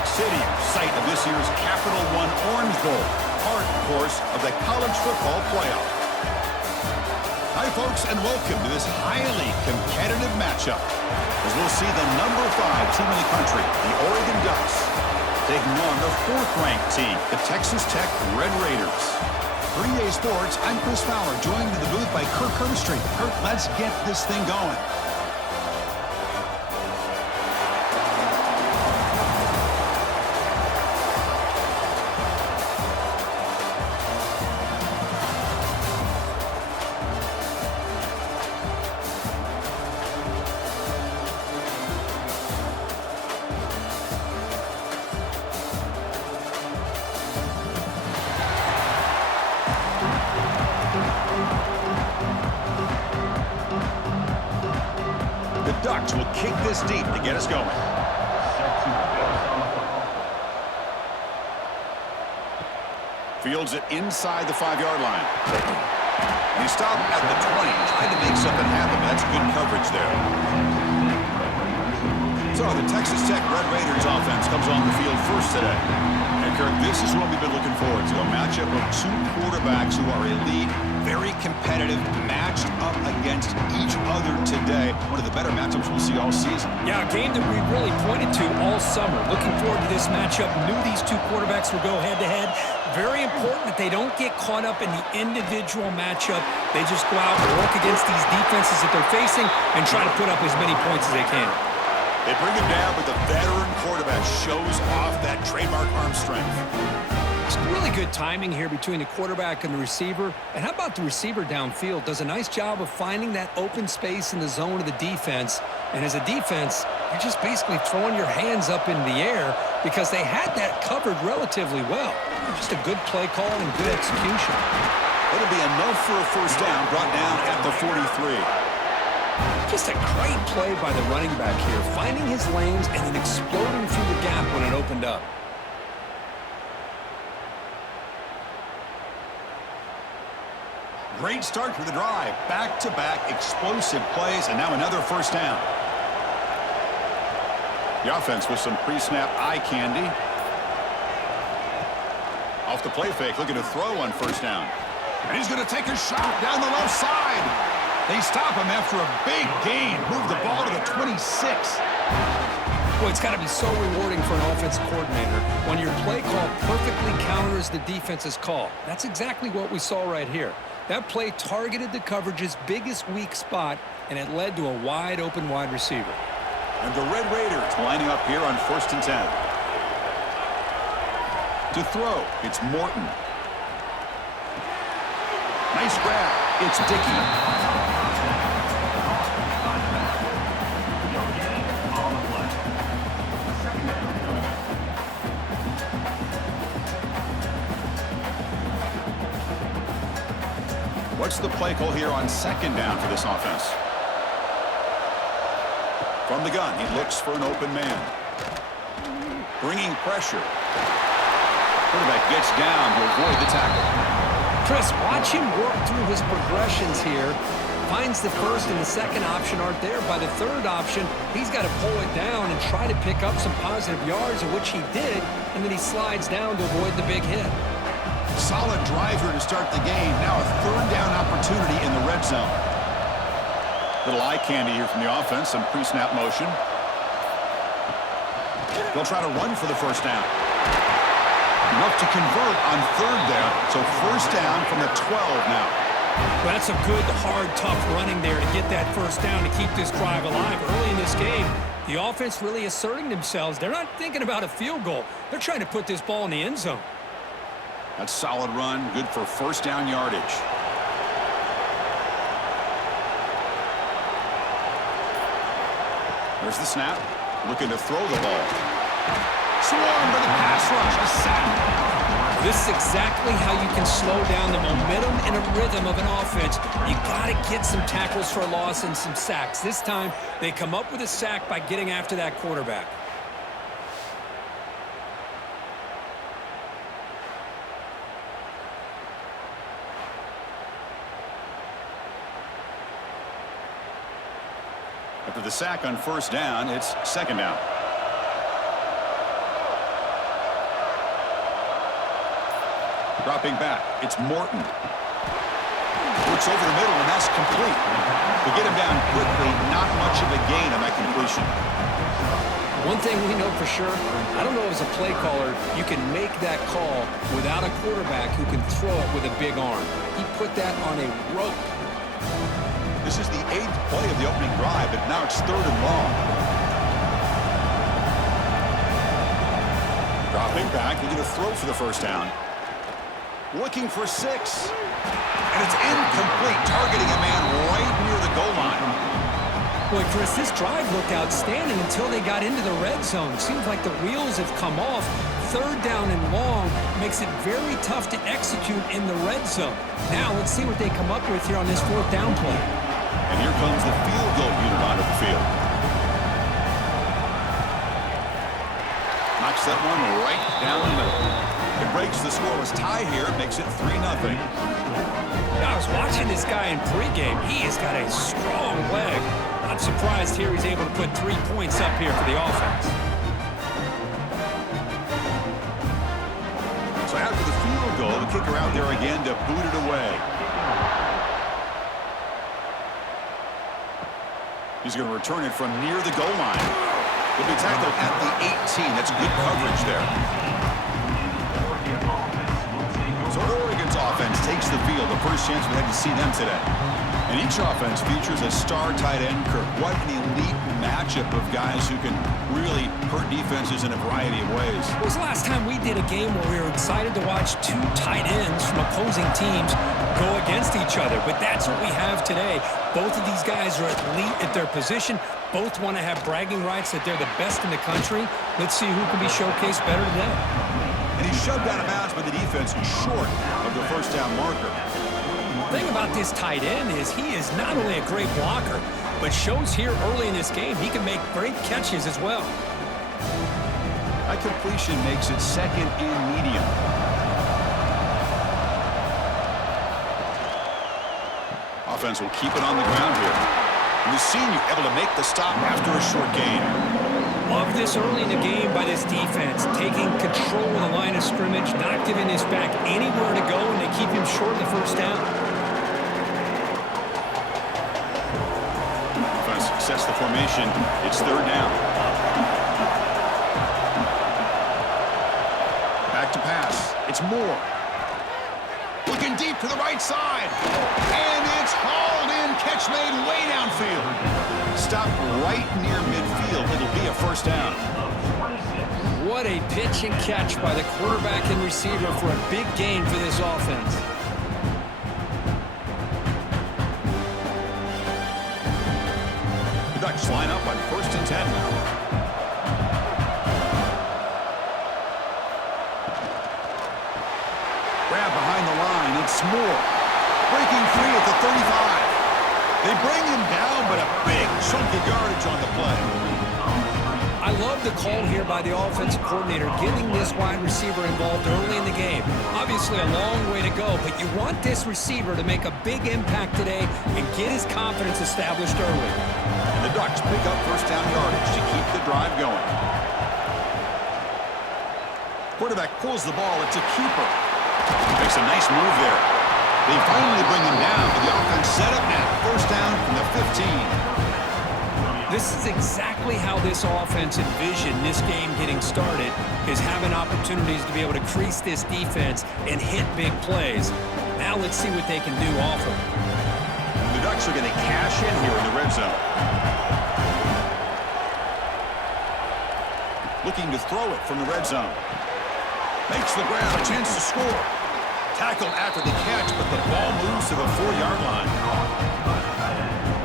Rock City, site of this year's Capital One Orange Bowl, part, of course, of the college football playoff. Hi, folks, and welcome to this highly competitive matchup, as we'll see the number 5 team in the country, the Oregon Ducks, taking on the 4th-ranked team, the Texas Tech Red Raiders. For EA Sports, I'm Chris Fowler, joined in the booth by Kirk Herbstreit. Kirk, let's get this thing going. The Ducks will kick this deep to get us going. Fields it inside the 5-yard line. And he stopped at the 20, trying to make something happen. That's good coverage there. So the Texas Tech Red Raiders offense comes on the field first today. And Kirk, this is what we've been looking forward to, a matchup of 2 quarterbacks who are elite, very competitive, matched up against each other today. One of the better matchups we'll see all season. Yeah, a game that we really pointed to all summer. Looking forward to this matchup. Knew these 2 quarterbacks would go head-to-head. Very important that they don't get caught up in the individual matchup. They just go out and work against these defenses that they're facing and try to put up as many points as they can. They bring him down, but the veteran quarterback shows off that trademark arm strength. It's really good timing here between the quarterback and the receiver. And how about the receiver downfield? Does a nice job of finding that open space in the zone of the defense. And as a defense, you're just basically throwing your hands up in the air because they had that covered relatively well. Just a good play call and good execution. It'll be enough for a first down, brought down at the 43. Just a great play by the running back here, finding his lanes and then exploding through the gap when it opened up. Great start to the drive. Back-to-back explosive plays, and now another first down. The offense with some pre-snap eye candy. Off the play fake, looking to throw on first down. And he's going to take a shot down the left side. They stop him after a big gain. Move the ball to the 26. Boy, it's got to be so rewarding for an offensive coordinator when your play call perfectly counters the defense's call. That's exactly what we saw right here. That play targeted the coverage's biggest weak spot, and it led to a wide-open wide receiver. And the Red Raiders lining up here on 1st and 10. To throw, it's Morton. Nice grab. It's Dickey. What's the play call here on 2nd down for this offense? From the gun, he looks for an open man. Bringing pressure. Quarterback gets down to avoid the tackle. Chris, watch him work through his progressions here. Finds the 1st and the 2nd option aren't there. By the 3rd option, he's got to pull it down and try to pick up some positive yards, of which he did, and then he slides down to avoid the big hit. Solid driver to start the game. Now a 3rd down opportunity in the red zone. Little eye candy here from the offense. Some pre-snap motion. They'll try to run for the first down. Enough to convert on 3rd there. So first down from the 12 now. Well, that's a good, hard, tough running there to get that first down to keep this drive alive. Early in this game, the offense really asserting themselves. They're not thinking about a field goal. They're trying to put this ball in the end zone. That's solid run. Good for first down yardage. There's the snap. Looking to throw the ball. Swarmed by the pass rush. A sack. This is exactly how you can slow down the momentum and a rhythm of an offense. You got to get some tackles for a loss and some sacks. This time, they come up with a sack by getting after that quarterback. After the sack on first down, it's 2nd down. Dropping back, it's Morton. Works over the middle, and that's complete. To get him down quickly, not much of a gain on that completion. One thing we know for sure, I don't know as a play caller, you can make that call without a quarterback who can throw it with a big arm. He put that on a rope. This is the 8th play of the opening drive, but now it's 3rd and long. Dropping back, he's going to throw for the first down. Looking for 6. And it's incomplete, targeting a man right near the goal line. Boy, Chris, this drive looked outstanding until they got into the red zone. Seems like the wheels have come off. 3rd down and long makes it very tough to execute in the red zone. Now let's see what they come up with here on this 4th down play. And here comes the field goal unit onto the field. Knocks that one right down the middle. It breaks the scoreless tie here, makes it 3-0. I was watching this guy in pregame. He has got a strong leg. Not surprised here he's able to put 3 points up here for the offense. So after the field goal, the kicker out there again to boot it away. He's going to return it from near the goal line. He'll be tackled at the 18. That's good coverage there. So Oregon's offense takes the field. The first chance we had to see them today. And each offense features a star tight end, Kirk. What an elite matchup of guys who can really hurt defenses in a variety of ways. When was the last time we did a game where we were excited to watch 2 tight ends from opposing teams go against each other? But that's what we have today. Both of these guys are elite at their position. Both want to have bragging rights that they're the best in the country. Let's see who can be showcased better today. And he's shoved out of bounds by the defense short of the first down marker. The thing about this tight end is he is not only a great blocker, but shows here early in this game he can make great catches as well. That completion makes it 2nd and medium. Offense will keep it on the ground here. And the senior able to make the stop after a short gain. Love this early in the game by this defense, taking control of the line of scrimmage, not giving this back anywhere to go, and they keep him short of the first down. Defense success the formation. It's 3rd down. Back to pass. It's Moore. Looking deep to the right side. And it's hauled in. Catch made way downfield. Stopped right near midfield. It'll be a first down. What a pitch and catch by the quarterback and receiver for a big gain for this offense. The Ducks line up on 1st and 10 now. Grab behind the line. It's Moore. Breaking free at the 35. They bring him down, but a big chunk of yardage on the play. I love the call here by the offensive coordinator, getting this wide receiver involved early in the game. Obviously a long way to go, but you want this receiver to make a big impact today and get his confidence established early. And the Ducks pick up first down yardage to keep the drive going. Quarterback pulls the ball. It's a keeper. Makes a nice move there. They finally bring him down, but the offense set up now. First down from the 15. This is exactly how this offense envisioned this game getting started, is having opportunities to be able to crease this defense and hit big plays. Now let's see what they can do off of it. The Ducks are going to cash in here in the red zone. Looking to throw it from the red zone. Makes the grab, a chance to score. Tackled after the catch, but the ball moves to the 4-yard line.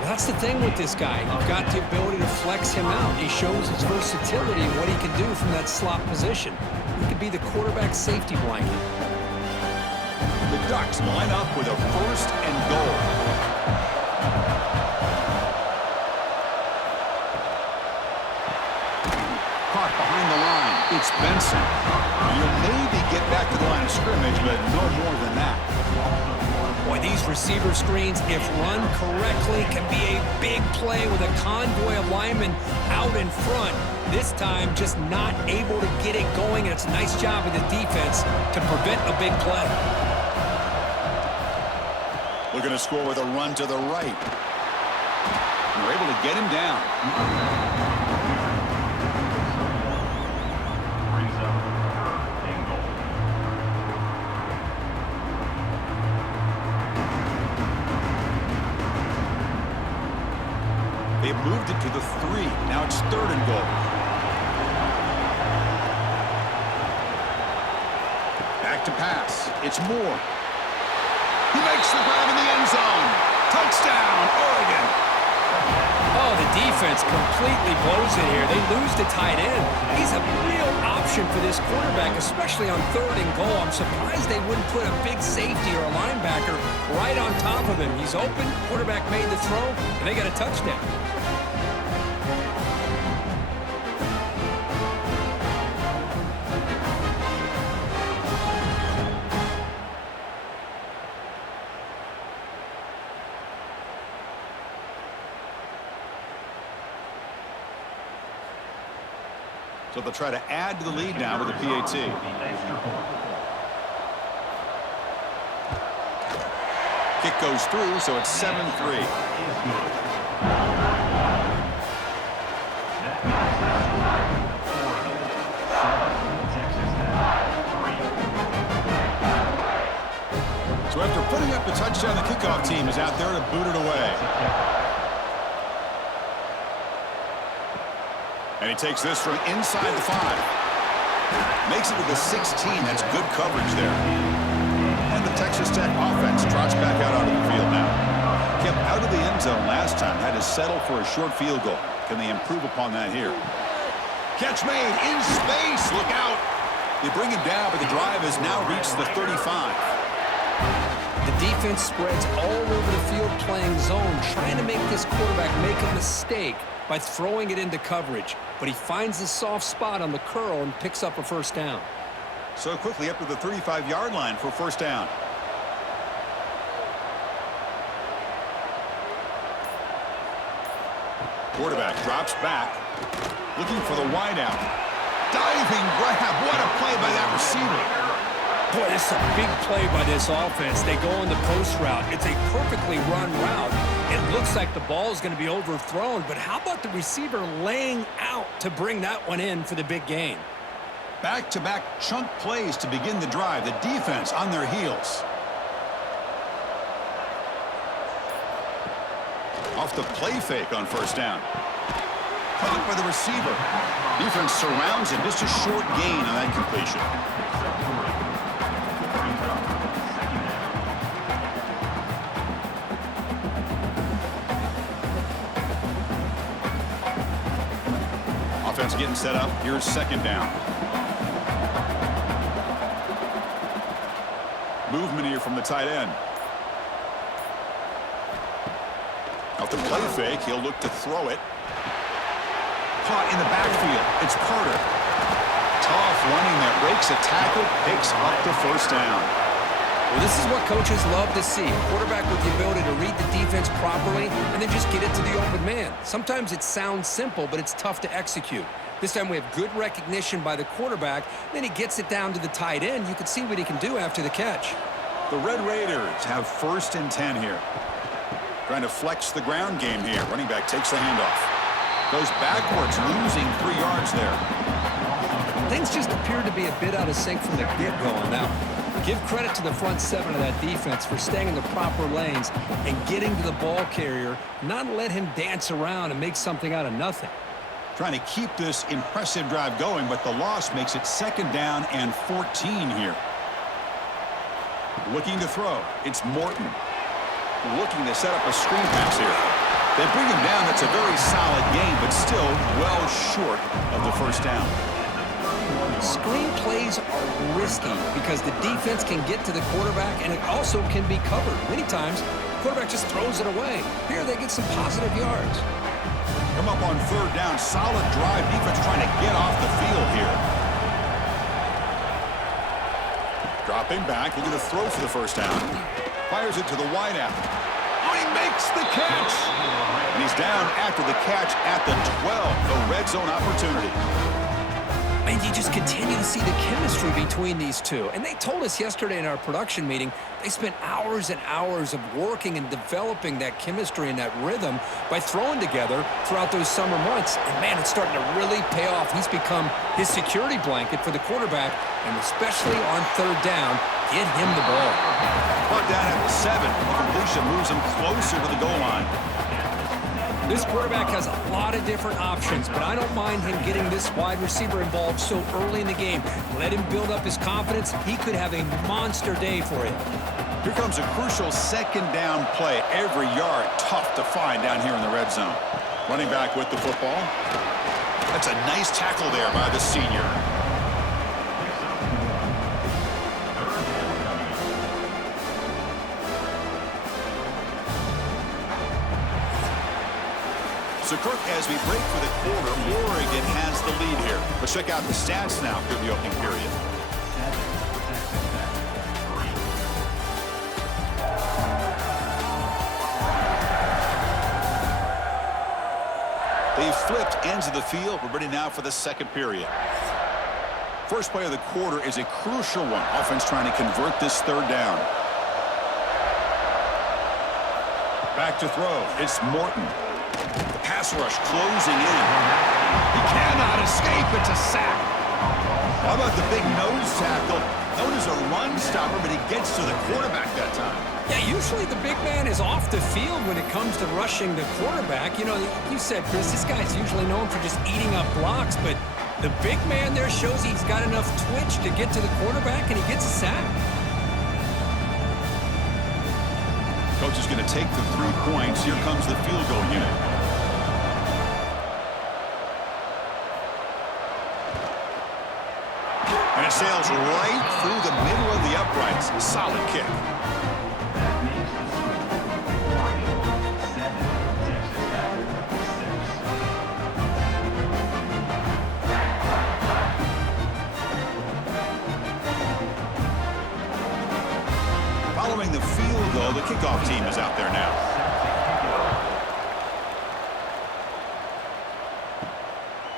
That's the thing with this guy. You've got the ability to flex him out. He shows his versatility and what he can do from that slot position. He could be the quarterback safety blanket. The Ducks line up with a 1st and goal. Caught behind the line. It's Benson. You'll maybe get back to the line of scrimmage, but no more than that. Boy, Boy, these receiver screens, if run correctly, can be a big play with a convoy of linemen out in front. This time, just not able to get it going, and it's a nice job of the defense to prevent a big play. Looking to score with a run to the right. They're able to get him down. They've moved it to the 3. Now it's 3rd and goal. Back to pass. It's Moore. He makes the grab in the end zone. Touchdown, Oregon. Oh, the defense completely blows it here. They lose the tight end. He's a real option for this quarterback, especially on 3rd and goal. I'm surprised they wouldn't put a big safety or a linebacker right on top of him. He's open, quarterback made the throw, and they got a touchdown. So they'll try to add to the lead now with a PAT. Kick goes through, so it's 7-3. So after putting up the touchdown, the kickoff team is out there to boot it away. And he takes this from inside the 5. Makes it to the 16. That's good coverage there. And the Texas Tech offense trots back out onto the field now. Kept out of the end zone last time. Had to settle for a short field goal. Can they improve upon that here? Catch made in space. Look out. They bring him down, but the drive has now reached the 35. The defense spreads all over the field playing zone, trying to make this quarterback make a mistake by throwing it into coverage. But he finds the soft spot on the curl and picks up a first down. So quickly up to the 35-yard line for first down. Quarterback drops back, looking for the wideout. Diving grab. What a play by that receiver. Boy, this is a big play by this offense. They go in the post route. It's a perfectly run route. It looks like the ball is going to be overthrown, but how about the receiver laying out to bring that one in for the big gain? Back-to-back chunk plays to begin the drive. The defense on their heels. Off the play fake on first down. Caught by the receiver. Defense surrounds him. Just a short gain on that completion. Offense getting set up. Here's second down. Movement here from the tight end. Off the play fake, he'll look to throw it. Caught in the backfield. It's Carter. Tough running that breaks a tackle, picks up the first down. Well, this is what coaches love to see. A quarterback with the ability to read the defense properly and then just get it to the open man. Sometimes it sounds simple, but it's tough to execute. This time we have good recognition by the quarterback. Then he gets it down to the tight end. You can see what he can do after the catch. The Red Raiders have 1st and 10 here. Trying to flex the ground game here. Running back takes the handoff. Goes backwards, losing 3 yards there. Things just appear to be a bit out of sync from the get-go now. Give credit to the front 7 of that defense for staying in the proper lanes and getting to the ball carrier, not let him dance around and make something out of nothing. Trying to keep this impressive drive going, but the loss makes it 2nd down and 14 here. Looking to throw. It's Morton. Looking to set up a screen pass here. They bring him down. That's a very solid game, but still well short of the first down. Screen plays are risky because the defense can get to the quarterback and it also can be covered. Many times, the quarterback just throws it away. Here they get some positive yards. Come up on 3rd down. Solid drive. Defense trying to get off the field here. Dropping back. Looking to throw for the first down. Fires it to the wideout. Oh, he makes the catch. And he's down after the catch at the 12. A red zone opportunity. And you just continue to see the chemistry between these two. And they told us yesterday in our production meeting, they spent hours and hours of working and developing that chemistry and that rhythm by throwing together throughout those summer months. And, man, it's starting to really pay off. He's become his security blanket for the quarterback, and especially on third down, get him the ball. Brought down at the 7. The completion moves him closer to the goal line. This quarterback has a lot of different options, but I don't mind him getting this wide receiver involved so early in the game. Let him build up his confidence. He could have a monster day for him. Here comes a crucial second down play. Every yard tough to find down here in the red zone. Running back with the football. That's a nice tackle there by the senior. So, Kirk, as we break for the quarter, Oregon has the lead here. Let's check out the stats now through the opening period. They've flipped ends of the field. We're ready now for the second period. First play of the quarter is a crucial one. Offense trying to convert this third down. Back to throw. It's Morton. The pass rush closing in. He cannot escape. It's a sack. How about the big nose tackle? Known as a run stopper, but he gets to the quarterback that time. Yeah, usually the big man is off the field when it comes to rushing the quarterback. You know, you said, Chris, this guy's usually known for just eating up blocks, but the big man there shows he's got enough twitch to get to the quarterback, and he gets a sack. Coach is going to take the 3 points. Here comes the field goal unit. And it sails right through the middle of the uprights. Solid kick. Following the field goal, the kickoff team is out there now.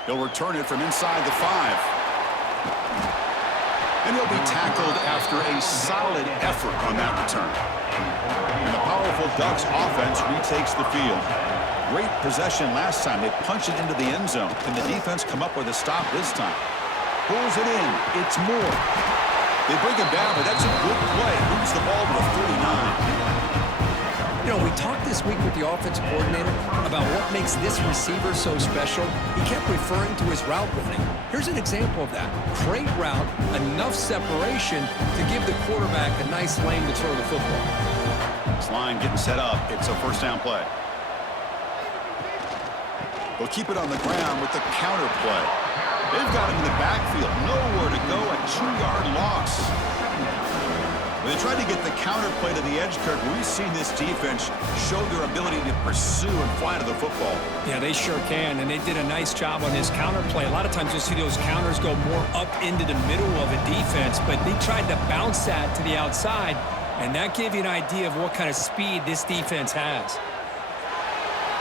He'll return it from inside the 5. And he'll be tackled after a solid effort on that return. And the powerful Ducks offense retakes the field. Great possession last time. They punch it into the end zone. Can the defense come up with a stop this time? Pulls it in. It's Moore. They bring him down, but that's a good play. Moves the ball to the 39. You know, we talked this week with the offensive coordinator about what makes this receiver so special. He kept referring to his route running. Here's an example of that. Great route, enough separation to give the quarterback a nice lane to throw the football. This line getting set up. It's a first down play. They'll keep it on the ground with the counter play. They've got him in the backfield. Nowhere to go. A 2-yard loss. When they tried to get the counter play to the edge, Kirk, we've seen this defense show their ability to pursue and fly to the football. Yeah, they sure can, and they did a nice job on this counter play. A lot of times you'll see those counters go more up into the middle of a defense, but they tried to bounce that to the outside, and that gave you an idea of what kind of speed this defense has.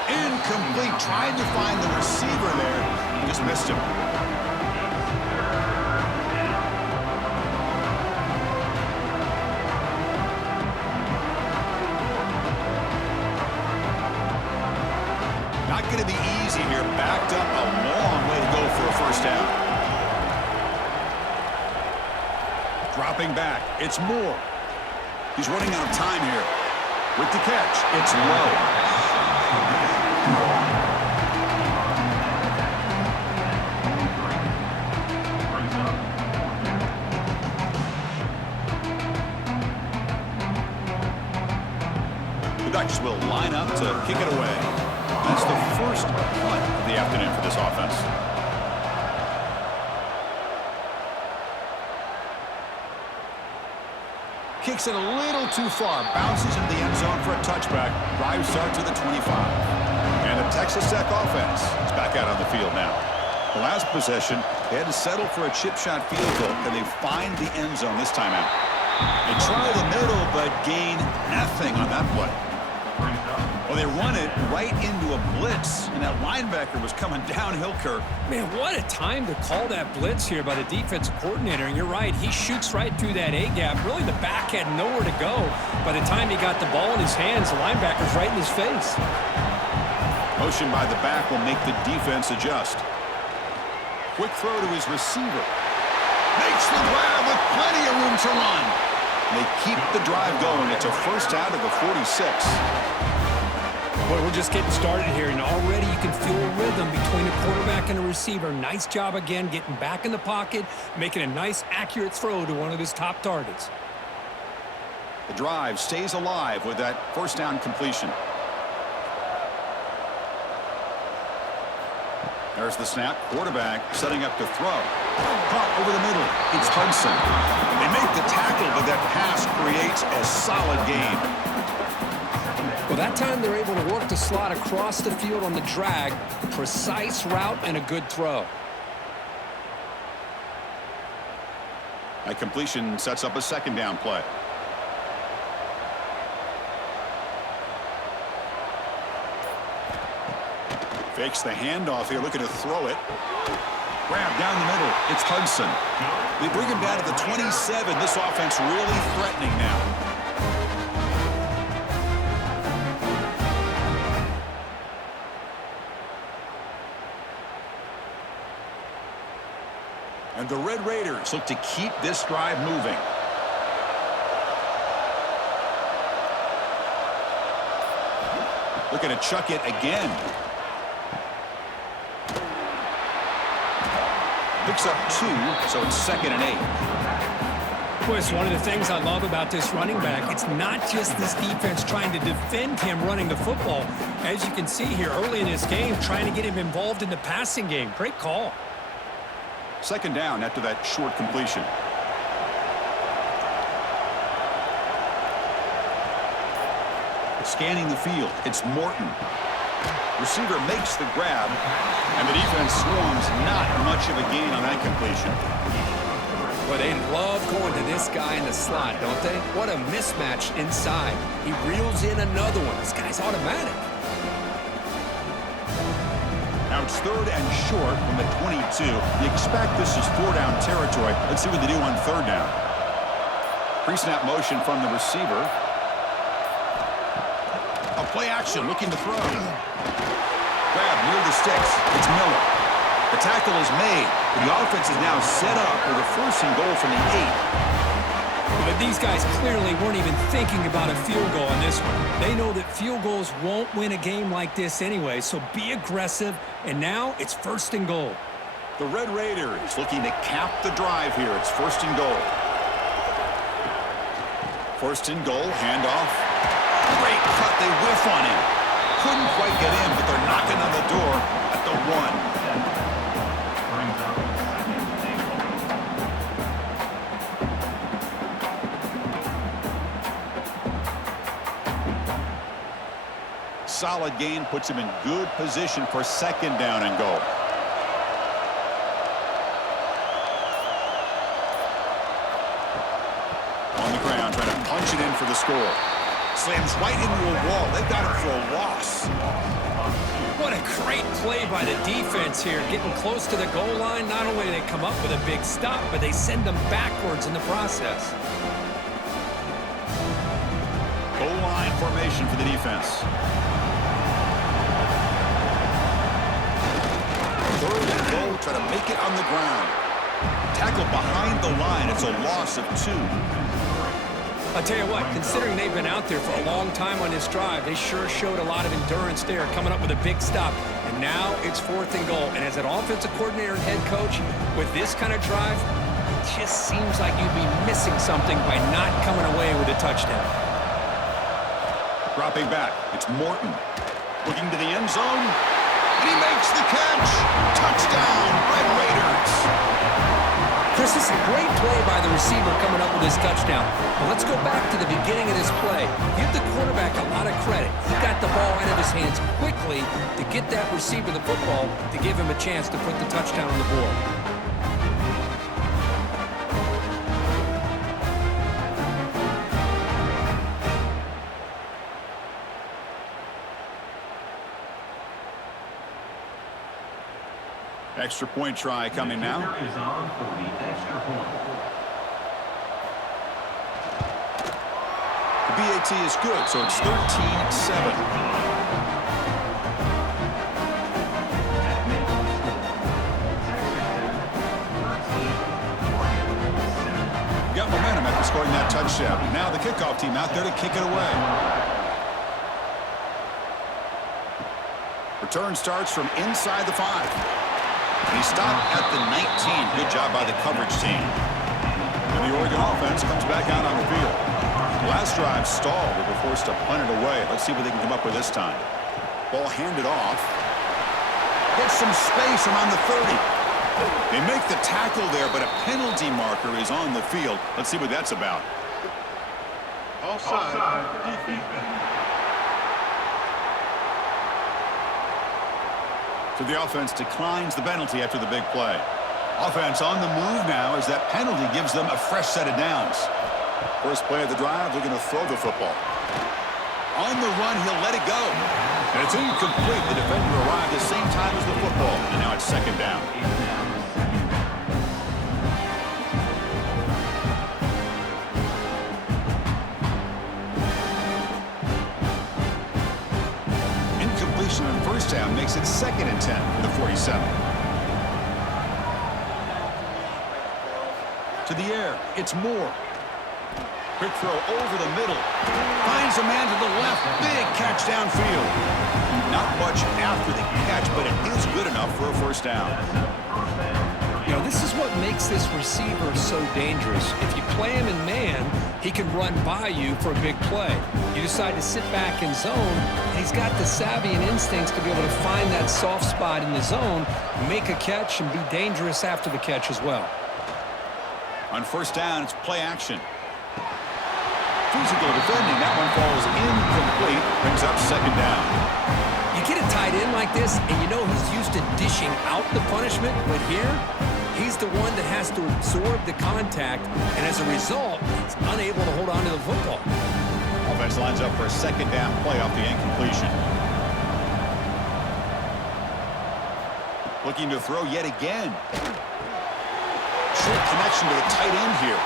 Incomplete. Tried to find the receiver there. He just missed him. Not going to be easy here. Backed up a long way to go for a first down. Dropping back. It's Moore. He's running out of time here. With the catch, it's low. The Ducks will line up to kick it away. That's the first punt of the afternoon for this offense. Kicks it a little too far. Bounces into the end zone for a touchback. Drive start to the 25. And the Texas Tech offense is back out on the field now. The last possession, they had to settle for a chip shot field goal. Can they find the end zone this time out? They try the middle, but gain nothing on that play. Well, they run it right into a blitz, and that linebacker was coming downhill, Kirk. Man, what a time to call that blitz here by the defensive coordinator. And you're right, he shoots right through that A-gap. Really, the back had nowhere to go. By the time he got the ball in his hands, the linebacker's right in his face. Motion by the back will make the defense adjust. Quick throw to his receiver. Makes the grab with plenty of room to run. They keep the drive going. It's a first out of the 46. Boy, we're just getting started here, and already you can feel a rhythm between the quarterback and the receiver. Nice job again getting back in the pocket, making a nice, accurate throw to one of his top targets. The drive stays alive with that first down completion. There's the snap. Quarterback setting up to throw. Caught over the middle. It's Hudson. They make the tackle, but that pass creates a solid gain. Well, that time they're able to work the slot across the field on the drag. Precise route and a good throw. That completion sets up a second down play. Fakes the handoff here, looking to throw it. Grab down the middle. It's Hudson. They bring him down to the 27. This offense really threatening now. And the Red Raiders look to keep this drive moving. Looking to chuck it again. Picks up 2, so it's 2nd and 8. Well, it's one of the things I love about this running back. It's not just this defense trying to defend him running the football. As you can see here early in this game, trying to get him involved in the passing game. Great call. Second down after that short completion. Scanning the field, it's Morton. Receiver makes the grab, and the defense swarms. Not much of a gain on that completion. Well, they love going to this guy in the slot, don't they? What a mismatch inside. He reels in another one. This guy's automatic. Now it's 3rd and short from the 22. You expect this is 4-down territory. Let's see what they do on 3rd down. Pre-snap motion from the receiver. A play action looking to throw. Grab near the sticks. It's Miller. The tackle is made. The offense is now set up with a 1st and goal from the 8. But these guys clearly weren't even thinking about a field goal on this one. They know that field goals won't win a game like this anyway, so be aggressive, and now it's 1st and goal. The Red Raiders looking to cap the drive here. It's 1st and goal. 1st and goal, handoff. Great cut, they whiff on him. Couldn't quite get in, but they're knocking on the door at the 1. Solid gain puts him in good position for 2nd down and goal. On the ground, trying to punch it in for the score. Slams right into a wall. They've got him for a loss. What a great play by the defense here. Getting close to the goal line, not only do they come up with a big stop, but they send them backwards in the process. Goal line formation for the defense. 3rd and goal, try to make it on the ground. Tackle behind the line. It's a loss of 2. I'll tell you what, considering they've been out there for a long time on this drive, they sure showed a lot of endurance there, coming up with a big stop. And now it's 4th and goal. And as an offensive coordinator and head coach, with this kind of drive, it just seems like you'd be missing something by not coming away with a touchdown. Dropping back, it's Morton. Looking to the end zone, and he makes the catch. Touchdown, Red Raiders. Chris, this is a great play by the receiver coming up with his touchdown. But let's go back to the beginning of this play. Give the quarterback a lot of credit. He got the ball out of his hands quickly to get that receiver the football to give him a chance to put the touchdown on the board. Extra point try coming now. Is on for the extra point. The BAT is good, so it's 13-7. Got momentum after scoring that touchdown. Now the kickoff team out there to kick it away. Return starts from inside the 5. He stopped at the 19. Good job by the coverage team. And the Oregon offense comes back out on the field. Last drive stalled. They were forced to punt it away. Let's see what they can come up with this time. Ball handed off. Gets some space around the 30. They make the tackle there, but a penalty marker is on the field. Let's see what that's about. Offside. Defense. So the offense declines the penalty after the big play. Offense on the move now as that penalty gives them a fresh set of downs. First play of the drive, they're going to throw the football. On the run, he'll let it go. And it's incomplete. The defender arrived at the same time as the football. And now it's second down. Incompletion on first down makes it 2nd and 10 for the 47. To the air, it's Moore. Quick throw over the middle. Finds a man to the left. Big catch downfield. Not much after the catch, but it is good enough for a first down. You know, this is what makes this receiver so dangerous. If you play him in man, he can run by you for a big play. You decide to sit back in zone, and he's got the savvy and instincts to be able to find that soft spot in the zone, make a catch, and be dangerous after the catch as well. On first down, it's play action. Physical defending. That one falls incomplete. Brings up second down. You get a tight end like this, and you know he's used to dishing out the punishment, but here, he's the one that has to absorb the contact, and as a result, he's unable to hold on to the football. Offense lines up for a second down play off the incompletion. Looking to throw yet again. Short connection to the tight end here.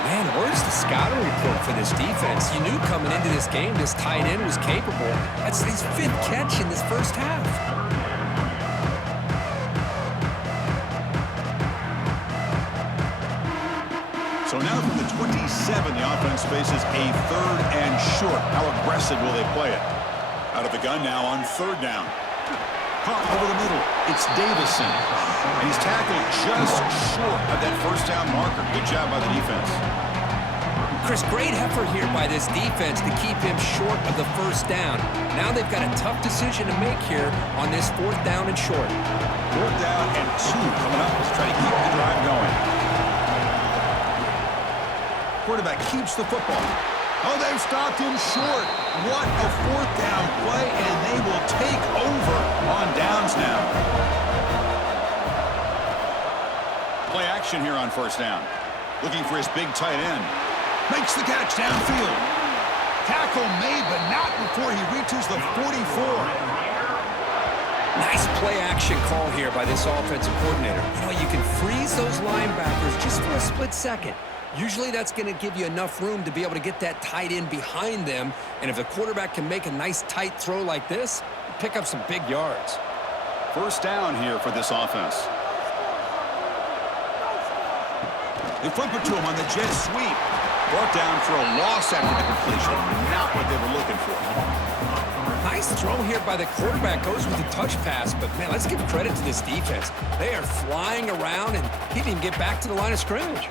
Man, where's the scouting report for this defense? You knew coming into this game this tight end was capable. That's his 5th catch in this first half. So now from the 27, the offense faces a 3rd and short. How aggressive will they play it? Out of the gun now on 3rd down. Caught over the middle. It's Davison. And he's tackled just short of that first down marker. Good job by the defense. Chris, great effort here by this defense to keep him short of the first down. Now they've got a tough decision to make here on this 4th down and short. 4th down and 2 coming up. Let's try to keep the drive going. Quarterback keeps the football. Oh, they've stopped him short. What a 4th down play, and they will take over on downs now. Play action here on first down. Looking for his big tight end. Makes the catch downfield. Tackle made, but not before he reaches the 44. Nice play action call here by this offensive coordinator. You know, you can freeze those linebackers just for a split second. Usually that's going to give you enough room to be able to get that tight end behind them. And if the quarterback can make a nice tight throw like this, pick up some big yards. First down here for this offense. They flip it to him on the jet sweep. Brought down for a loss after the completion. Not what they were looking for. Nice throw here by the quarterback. Goes with a touch pass. But, man, let's give credit to this defense. They are flying around, and he didn't get back to the line of scrimmage.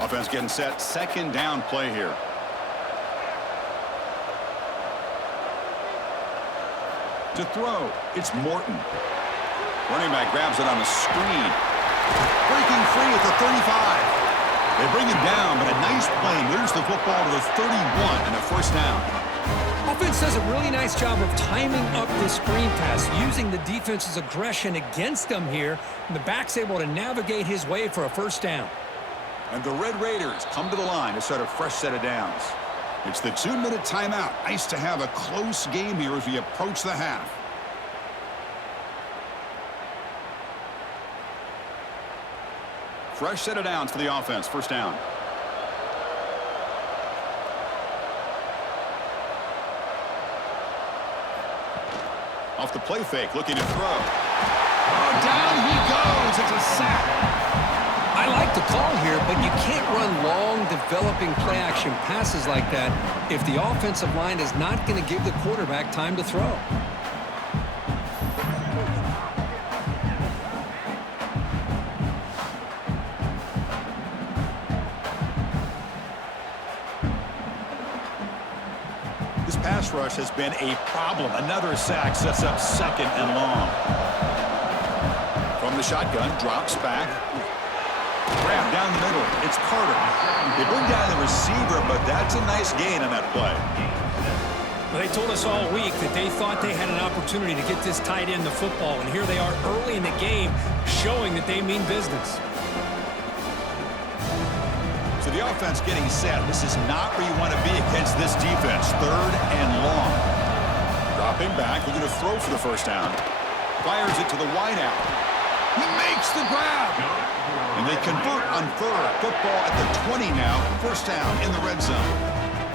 Offense getting set. 2nd down play here. To throw, it's Morton. Running back grabs it on the screen. Breaking free at the 35. They bring him down, but a nice play moves the football to the 31 and a first down. Offense does a really nice job of timing up this screen pass, using the defense's aggression against them here, and the back's able to navigate his way for a first down. And the Red Raiders come to the line to start a fresh set of downs. It's the 2-minute timeout. Nice to have a close game here as we approach the half. Fresh set of downs for the offense. First down. Off the play fake, looking to throw. Oh, down he goes. It's a sack. I like the call here, but you can't run long, developing play-action passes like that if the offensive line is not going to give the quarterback time to throw. This pass rush has been a problem. Another sack sets up second and long. From the shotgun, drops back. Grab down the middle. It's Carter. They bring down the receiver, but that's a nice gain on that play. Well, they told us all week that they thought they had an opportunity to get this tight end the football, and here they are early in the game showing that they mean business. So the offense getting set. This is not where you want to be against this defense. Third and long. Dropping back, looking to throw for the first down. Fires it to the wideout. He makes the grab. And they convert on third. Football at the 20 now. First down in the red zone.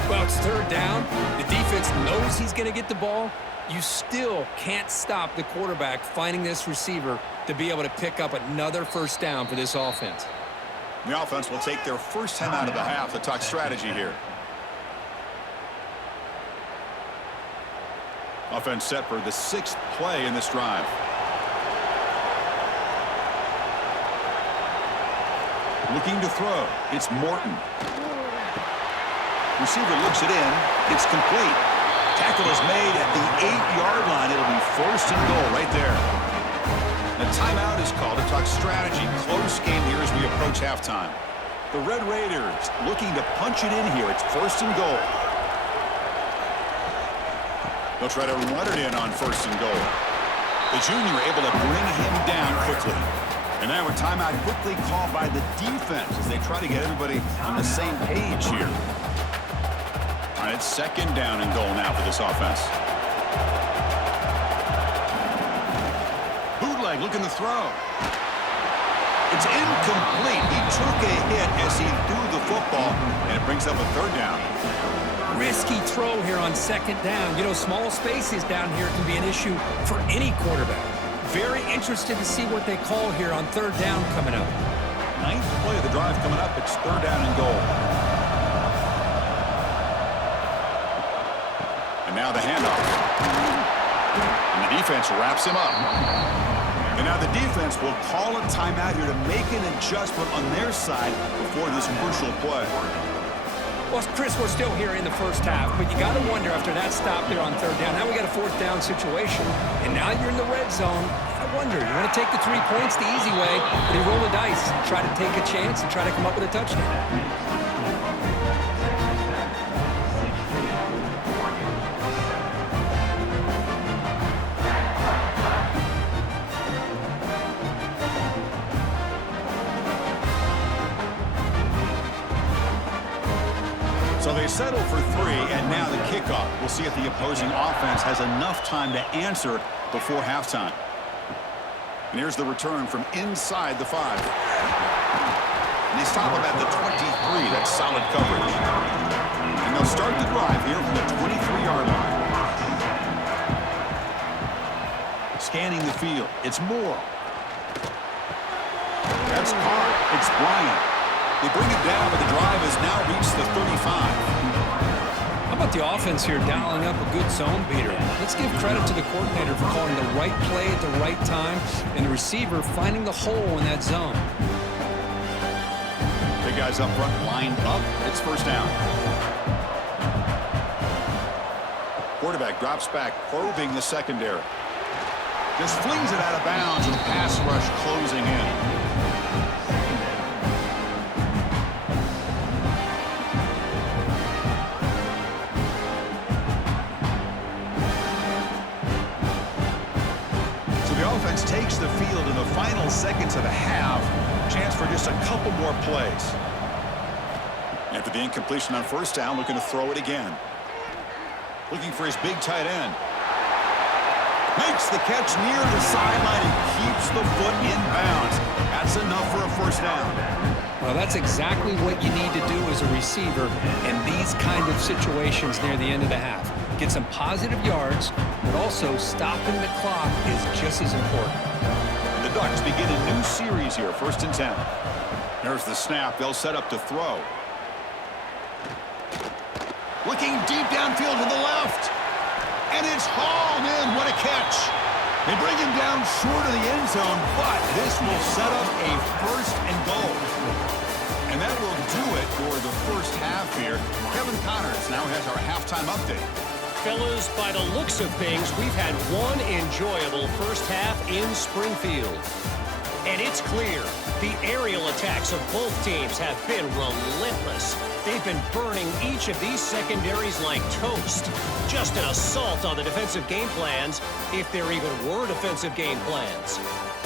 Well, it's third down. The defense knows he's going to get the ball. You still can't stop the quarterback finding this receiver to be able to pick up another first down for this offense. The offense will take their first time out of the half to talk strategy here. Offense set for the 6th play in this drive. Looking to throw. It's Morton. Receiver looks it in. It's complete. Tackle is made at the 8-yard line. It'll be first and goal right there. The timeout is called to talk strategy. Close game here as we approach halftime. The Red Raiders looking to punch it in here. It's first and goal. They'll try to run it in on first and goal. The junior able to bring him down quickly. And now a timeout quickly called by the defense as they try to get everybody on the same page here. All right, it's second down and goal now for this offense. Bootleg looking to throw. It's incomplete. He took a hit as he threw the football, and it brings up a third down. Risky throw here on second down. You know, small spaces down here can be an issue for any quarterback. Very interested to see what they call here on third down coming up. 9th play of the drive coming up. It's third down and goal. And now the handoff. And the defense wraps him up. And now the defense will call a timeout here to make an adjustment on their side before this crucial play. Well, Chris, we're still here in the first half, but you got to wonder after that stop there on third down. Now we got a fourth down situation, and now you're in the red zone. I wonder, you want to take the 3 points the easy way, but you roll the dice, try to take a chance, and try to come up with a touchdown. So they settle for 3, and now the kickoff. We'll see if the opposing offense has enough time to answer before halftime. And here's the return from inside the 5. And they stop him at the 23. That's solid coverage. And they'll start the drive here from the 23-yard line. Scanning the field. It's Moore. That's Carr. It's Bryant. They bring it down, but the drive has now reached the 35. How about the offense here dialing up a good zone beater? Let's give credit to the coordinator for calling the right play at the right time and the receiver finding the hole in that zone. Big guys up front lined up. It's first down. Quarterback drops back, probing the secondary. Just flings it out of bounds with pass rush closing in. Takes the field in the final seconds of the half. Chance for just a couple more plays. After the incompletion on first down, looking to throw it again. Looking for his big tight end. Makes the catch near the sideline and keeps the foot in bounds. That's enough for a first down. Well, that's exactly what you need to do as a receiver in these kind of situations near the end of the half. Get some positive yards, but also stopping the clock is just as important. The Ducks begin a new series here, 1st and 10. There's the snap. They'll set up to throw. Looking deep downfield to the left. And it's hauled in. What a catch. They bring him down short of the end zone, but this will set up a 1st and goal. And that will do it for the first half here. Kevin Connors now has our halftime update. Fellas, by the looks of things, we've had one enjoyable first half in Springfield. And it's clear, the aerial attacks of both teams have been relentless. They've been burning each of these secondaries like toast. Just an assault on the defensive game plans, if there even were defensive game plans.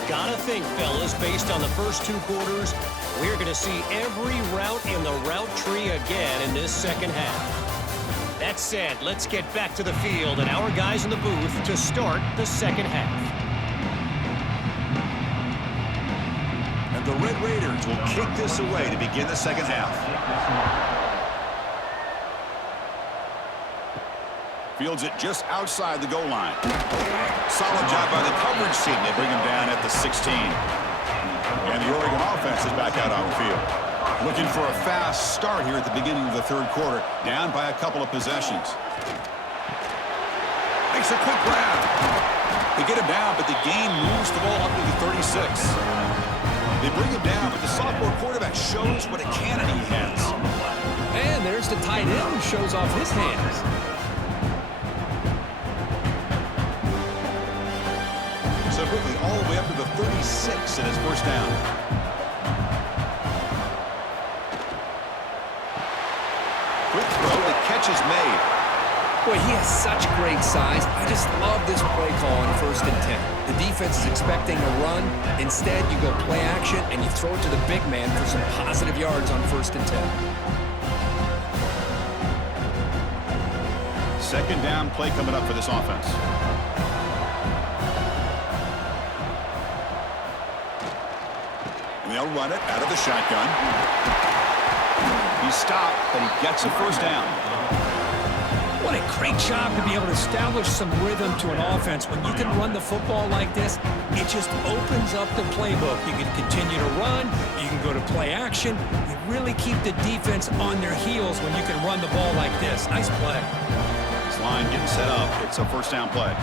Gotta think, fellas, based on the first 2 quarters, we're going to see every route in the route tree again in this second half. That said, let's get back to the field and our guys in the booth to start the second half. And the Red Raiders will kick this away to begin the second half. Fields it just outside the goal line. Solid job by the coverage team. They bring him down at the 16. And the Oregon offense is back out on the field. Looking for a fast start here at the beginning of the 3rd quarter. Down by a couple of possessions. Makes a quick grab. They get him down, but the game moves the ball up to the 36. They bring him down, but the sophomore quarterback shows what a cannon he has. And there's the tight end who shows off his hands. So quickly all the way up to the 36 in his first down. Quick throw, the catch is made. Boy, he has such great size. I just love this play call on 1st and 10. The defense is expecting a run. Instead, you go play action, and you throw it to the big man for some positive yards on 1st and 10. Second down play coming up for this offense. And they'll run it out of the shotgun. He stopped, but he gets a first down. What a great job to be able to establish some rhythm to an offense. When you can run the football like this, it just opens up the playbook. You can continue to run. You can go to play action. You really keep the defense on their heels when you can run the ball like this. Nice play. This line getting set up. It's a first down play.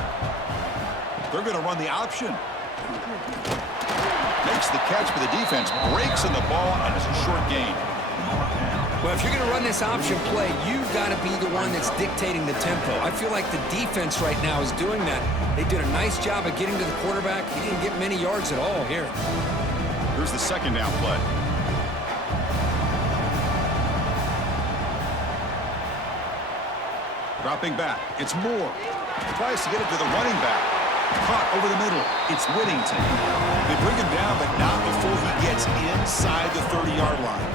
They're going to run the option. Makes the catch, but the defense breaks in the ball, and it's a short gain. Well, if you're going to run this option play, you've got to be the one that's dictating the tempo. I feel like the defense right now is doing that. They did a nice job of getting to the quarterback. He didn't get many yards at all here. Here's the second down play. Dropping back. It's Moore. Tries to get it to the running back. Caught over the middle. It's Whittington. They bring him down, but not before he gets inside the 30-yard line.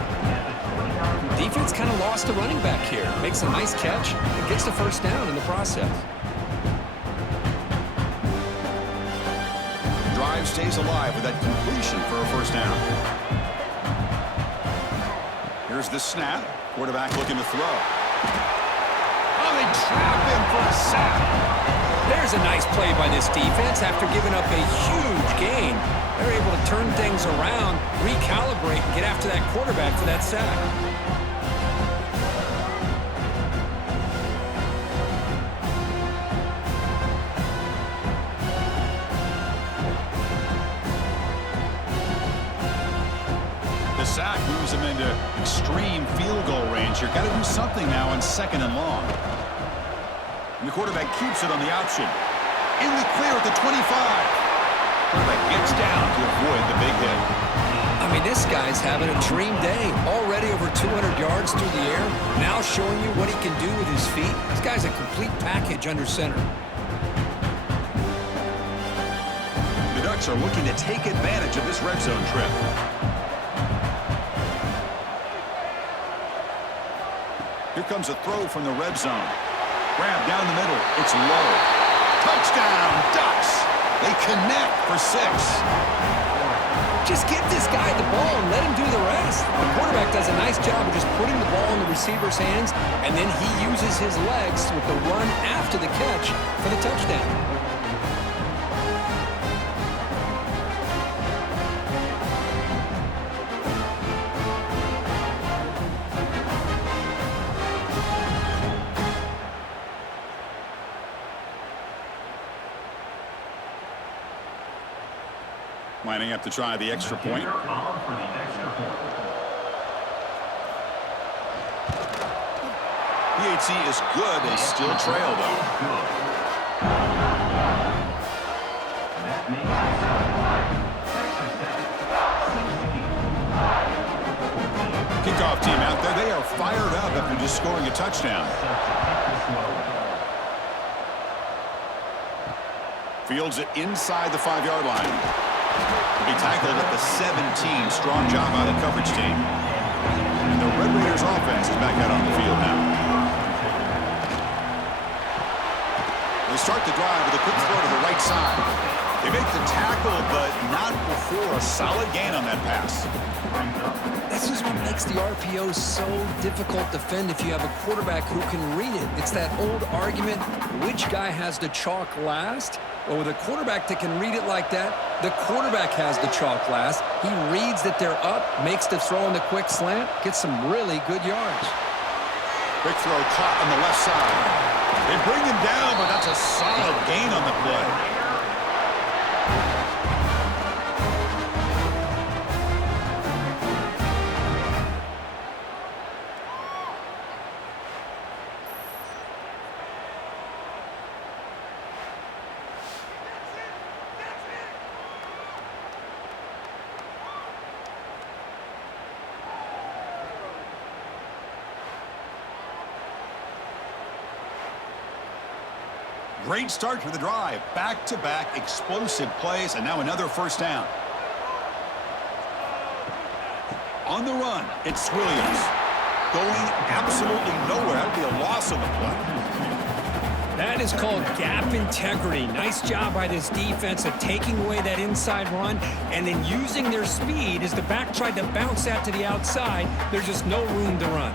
Defense kind of lost the running back here. Makes a nice catch and gets the first down in the process. Drive stays alive with that completion for a first down. Here's the snap. Quarterback looking to throw. Oh, they trap him for a sack. There's a nice play by this defense. After giving up a huge gain, they're able to turn things around, recalibrate, and get after that quarterback for that sack. The sack moves him into extreme field goal range here. Got to do something now on 2nd and long. And the quarterback keeps it on the option. In the clear at the 25. Quarterback gets down to avoid the big hit. I mean, this guy's having a dream day. Already over 200 yards through the air. Now showing you what he can do with his feet. This guy's a complete package under center. The Ducks are looking to take advantage of this red zone trip. Here comes a throw from the red zone. Grab down the middle. It's low. Touchdown, Ducks. They connect for 6. Just give this guy the ball and let him do the rest. The quarterback does a nice job of just putting the ball in the receiver's hands, and then he uses his legs with the run after the catch for the touchdown. Lining up to try the extra point. PAT is good. They still trail, though. Kickoff team out there. They are fired up after just scoring a touchdown. Fields it inside the 5-yard line. He tackled at the 17. Strong job by the coverage team. And the Red Raiders offense is back out on the field now. They start the drive with a quick throw to the right side. They make the tackle, but not before a solid gain on that pass. This is what makes the RPO so difficult to defend if you have a quarterback who can read it. It's that old argument, which guy has the chalk last? Well, with a quarterback that can read it like that, the quarterback has the chalk last. He reads that they're up, makes the throw in the quick slant, gets some really good yards. Quick throw caught on the left side. They bring him down, but that's a solid gain on the play. Great start for the drive. Back-to-back explosive plays, and now another first down. On the run, it's Williams. Going absolutely nowhere. That would be a loss on the play. That is called gap integrity. Nice job by this defense of taking away that inside run and then using their speed as the back tried to bounce that to the outside. There's just no room to run.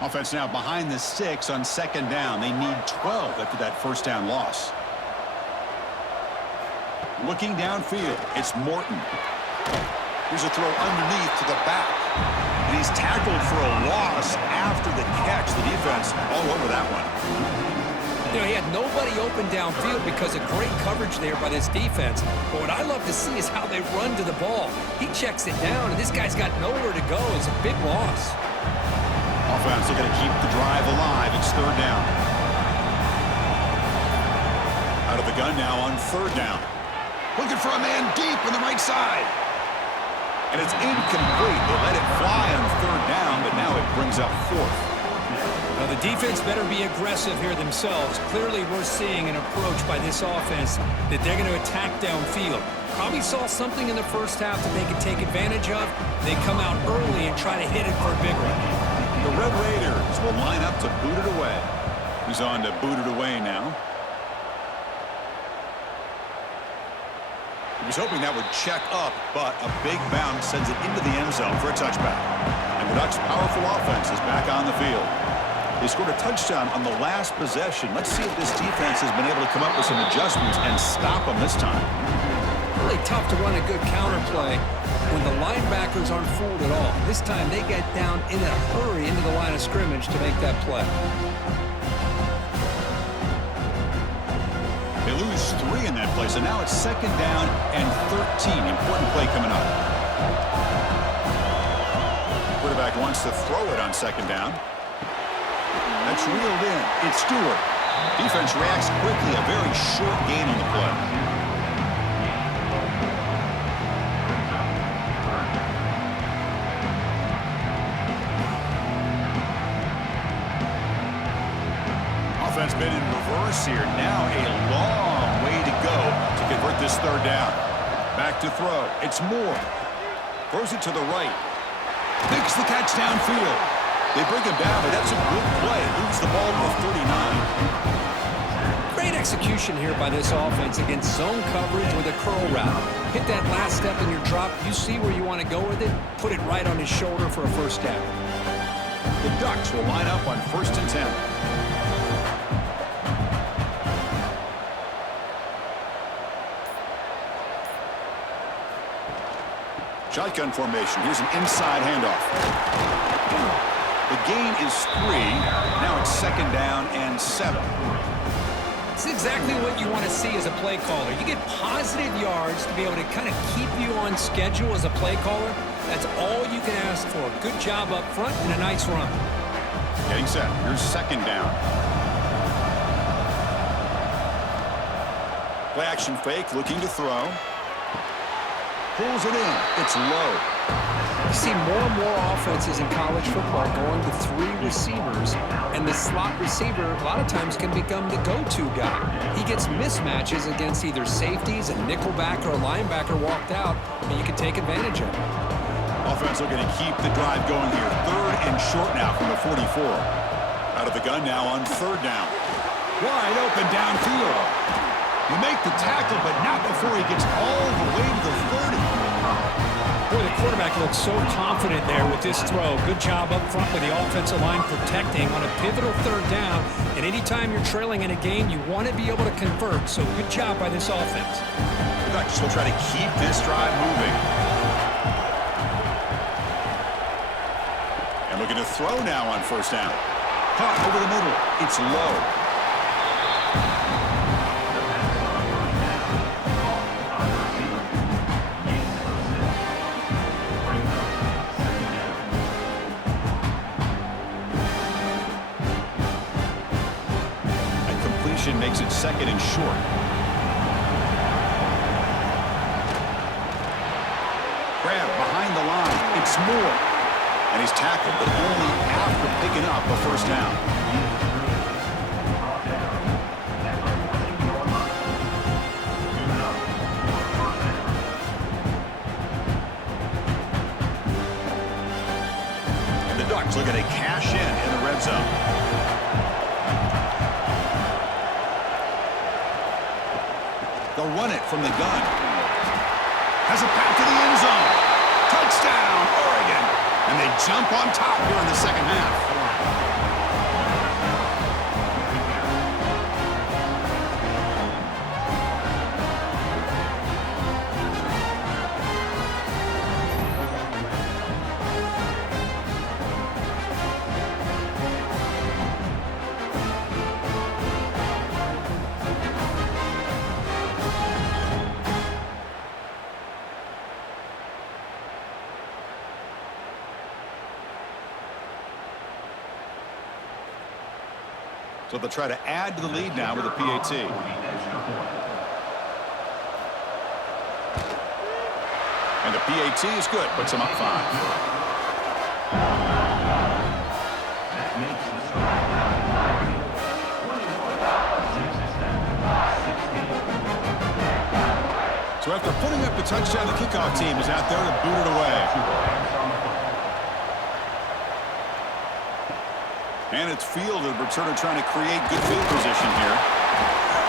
Offense now behind the 6 on second down. They need 12 after that first down loss. Looking downfield, it's Morton. Here's a throw underneath to the back. And he's tackled for a loss after the catch. The defense all over that one. You know, he had nobody open downfield because of great coverage there by this defense. But what I love to see is how they run to the ball. He checks it down, and this guy's got nowhere to go. It's a big loss. Offense looking to keep the drive alive. It's third down. Out of the gun now on third down. Looking for a man deep on the right side. And it's incomplete. They let it fly on third down, but now it brings up fourth. Now the defense better be aggressive here themselves. Clearly we're seeing an approach by this offense that they're going to attack downfield. Probably saw something in the first half that they could take advantage of. They come out early and try to hit it for a big one. The Red Raiders will line up to boot it away. He's on to boot it away now. He was hoping that would check up, but a big bounce sends it into the end zone for a touchback. And the Ducks' powerful offense is back on the field. They scored a touchdown on the last possession. Let's see if this defense has been able to come up with some adjustments and stop them this time. Really tough to run a good counter play when the linebackers aren't fooled at all. This time they get down in a hurry into the line of scrimmage to make that play. They lose 3 in that play, so now it's second down and 13. Important play coming up. Quarterback wants to throw it on second down. That's reeled in. It's Stewart. Defense reacts quickly. A very short gain on the play. Offense been in reverse here. Now a long way to go to convert this third down. Back to throw. It's Moore. Throws it to the right. Makes the catch downfield. They bring him down, but that's a good play. Moves the ball to the 39. Great execution here by this offense against zone coverage with a curl route. Hit that last step in your drop. You see where you want to go with it. Put it right on his shoulder for a first down. The Ducks will line up on 1st and 10. Shotgun formation. Here's an inside handoff. The gain is 3. Now it's 2nd down and 7. It's exactly what you want to see as a play caller. You get positive yards to be able to kind of keep you on schedule as a play caller. That's all you can ask for. Good job up front and a nice run. Getting set. Here's 2nd down. Play action fake, looking to throw. Pulls it in. It's low. You see more and more offenses in college football going to 3 receivers, and the slot receiver a lot of times can become the go-to guy. He gets mismatches against either safeties, a nickelback, or a linebacker walked out, and you can take advantage of it. Offense looking to keep the drive going here. 3rd and short now from the 44. Out of the gun now on 3rd down. Wide open downfield. You make the tackle, but not before he gets all the way to the 30. Boy, the quarterback looks so confident there with this throw. Good job up front with the offensive line protecting on a pivotal 3rd down. And anytime you're trailing in a game, you want to be able to convert. So good job by this offense. The Ducks will try to keep this drive moving. And looking to throw now on 1st down. Caught over the middle. It's low. Makes it 2nd and short. Grab behind the line. It's Moore. And he's tackled, but only after picking up a 1st down. And the Ducks looking to cash in the red zone. They'll run it from the gun. Has a pass to the end zone. Touchdown, Oregon. And they jump on top here in the 2nd half. So they'll try to add to the lead now with a PAT. And the PAT is good. Puts them up 5. So after putting up the touchdown, the kickoff team is out there to boot it away. And it's field, and we're sort of trying to create good field position here.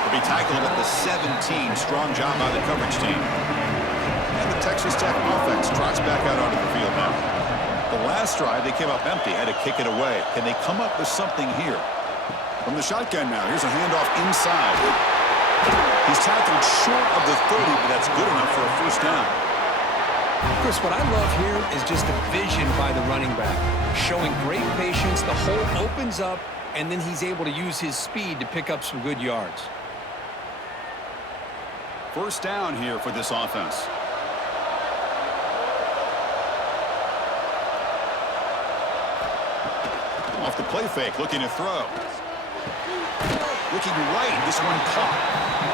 They'll be tackled at the 17. Strong job by the coverage team. And the Texas Tech offense trots back out onto the field now. The last drive, they came up empty, had to kick it away. Can they come up with something here? From the shotgun now, here's a handoff inside. He's tackled short of the 30, but that's good enough for a 1st down. Chris, what I love here is just the vision by the running back. Showing great patience, the hole opens up, and then he's able to use his speed to pick up some good yards. 1st down here for this offense. Off the play fake, looking to throw. Looking right, this one caught.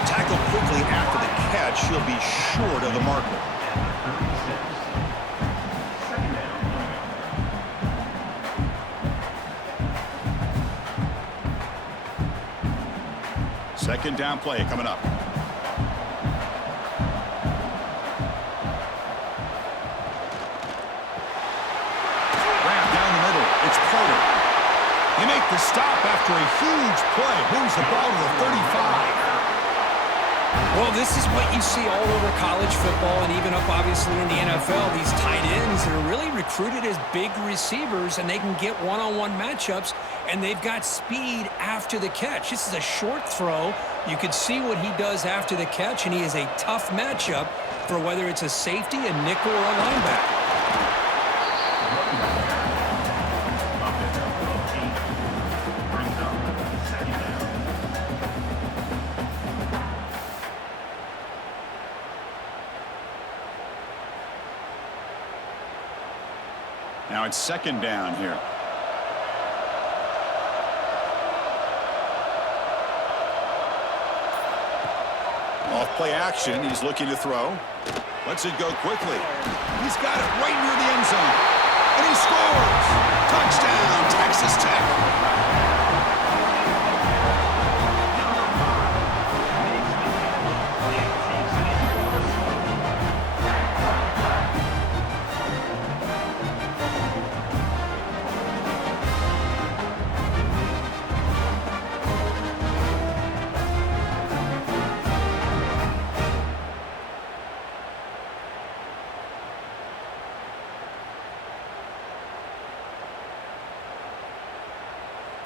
Tackled quickly after the catch. He'll be short of the marker. Second down play coming up. Grab down the middle. It's Porter. He makes the stop after a huge play. Moves the ball to the 35. Well, this is what you see all over college football and even up, obviously, in the NFL. These tight ends that are really recruited as big receivers, and they can get one-on-one matchups, and they've got speed after the catch. This is a short throw. You can see what he does after the catch, and he is a tough matchup for whether it's a safety, a nickel, or a linebacker. Now it's second down here. Off play action. He's looking to throw. Lets it go quickly. He's got it right near the end zone. And he scores! Touchdown, Texas Tech.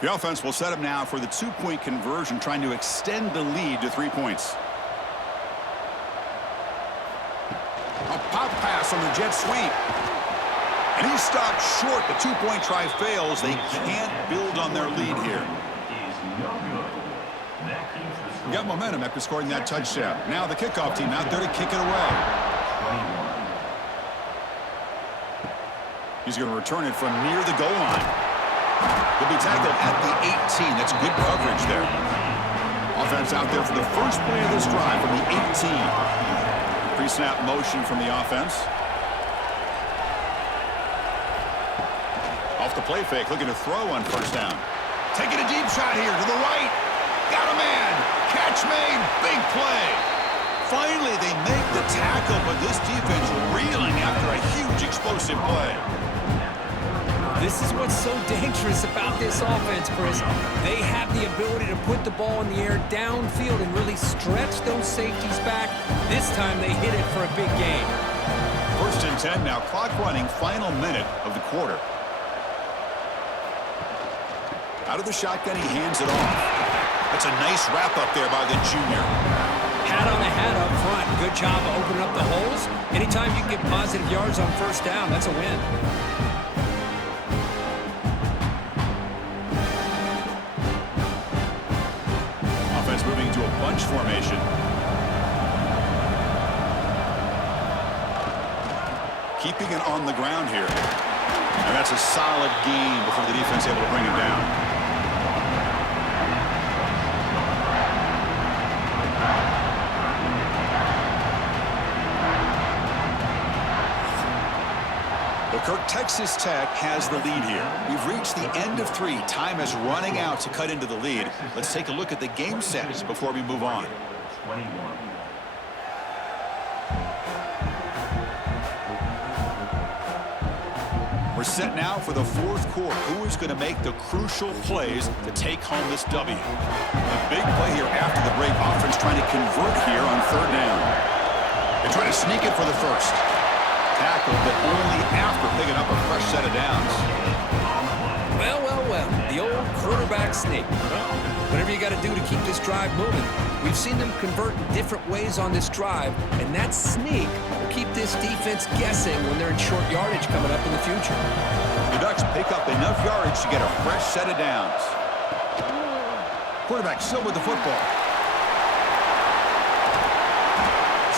The offense will set up now for the two-point conversion, trying to extend the lead to 3 points. A pop pass on the jet sweep. And he's stopped short. The two-point try fails. They can't build on their lead here. Got momentum after scoring that touchdown. Now the kickoff team out there to kick it away. He's going to return it from near the goal line. He'll be tackled at the 18. That's good coverage there. Offense out there for the first play of this drive from the 18. Pre-snap motion from the offense. Off the play fake, looking to throw on first down. Taking a deep shot here to the right. Got a man. Catch made. Big play. Finally, they make the tackle, but this defense reeling after a huge explosive play. This is what's so dangerous about this offense, Chris. They have the ability to put the ball in the air downfield and really stretch those safeties back. This time they hit it for a big gain. First and 10 now. Clock running. Final minute of the quarter. Out of the shotgun, he hands it off. That's a nice wrap up there by the junior. Hat on the hat up front. Good job of opening up the holes. Anytime you can get positive yards on first down, that's a win. Moving to a bunch formation. Keeping it on the ground here. And that's a solid gain before the defense able to bring him down. Kirk, Texas Tech has the lead here. We've reached the end of 3. Time is running out to cut into the lead. Let's take a look at the game sets before we move on. We're set now for the fourth quarter. Who is going to make the crucial plays to take home this W? A big play here after the break. Offense trying to convert here on third down. They try to sneak it for the first. Tackle, but only after picking up a fresh set of downs. Well, well, well. The old quarterback sneak. Whatever you got to do to keep this drive moving. We've seen them convert in different ways on this drive, and that sneak will keep this defense guessing when they're in short yardage coming up in the future. The Ducks pick up enough yardage to get a fresh set of downs. Quarterback still with the football.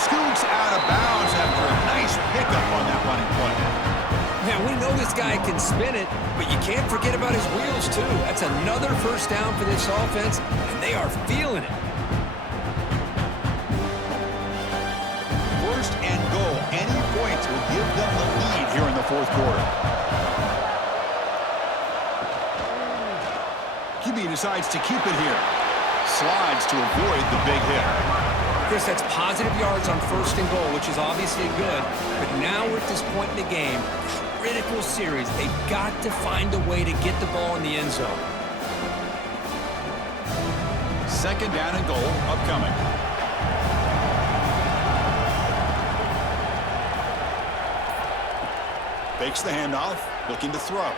Scoots out of bounds after a nice pickup on that running play. Now, we know this guy can spin it, but you can't forget about his wheels, too. That's another first down for this offense, and they are feeling it. First and goal. Any points will give them the lead here in the fourth quarter. QB decides to keep it here. Slides to avoid the big hit. Chris, that's positive yards on first and goal, which is obviously good. But now we're at this point in the game, critical series. They've got to find a way to get the ball in the end zone. second down and goal upcoming. Fakes the handoff, looking to throw.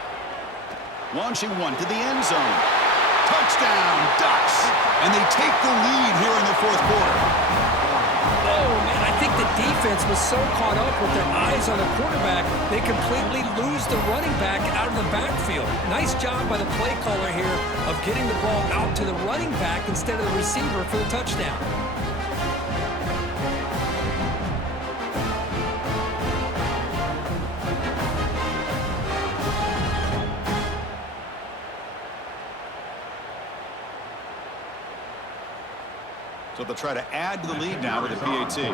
Launching one to the end zone. Touchdown, Ducks! And they take the lead here in the fourth quarter. Oh, man, I think the defense was so caught up with their eyes on the quarterback, they completely lose the running back out of the backfield. Nice job by the play caller here of getting the ball out to the running back instead of the receiver for the touchdown. So they'll try to add to the lead now with a PAT. They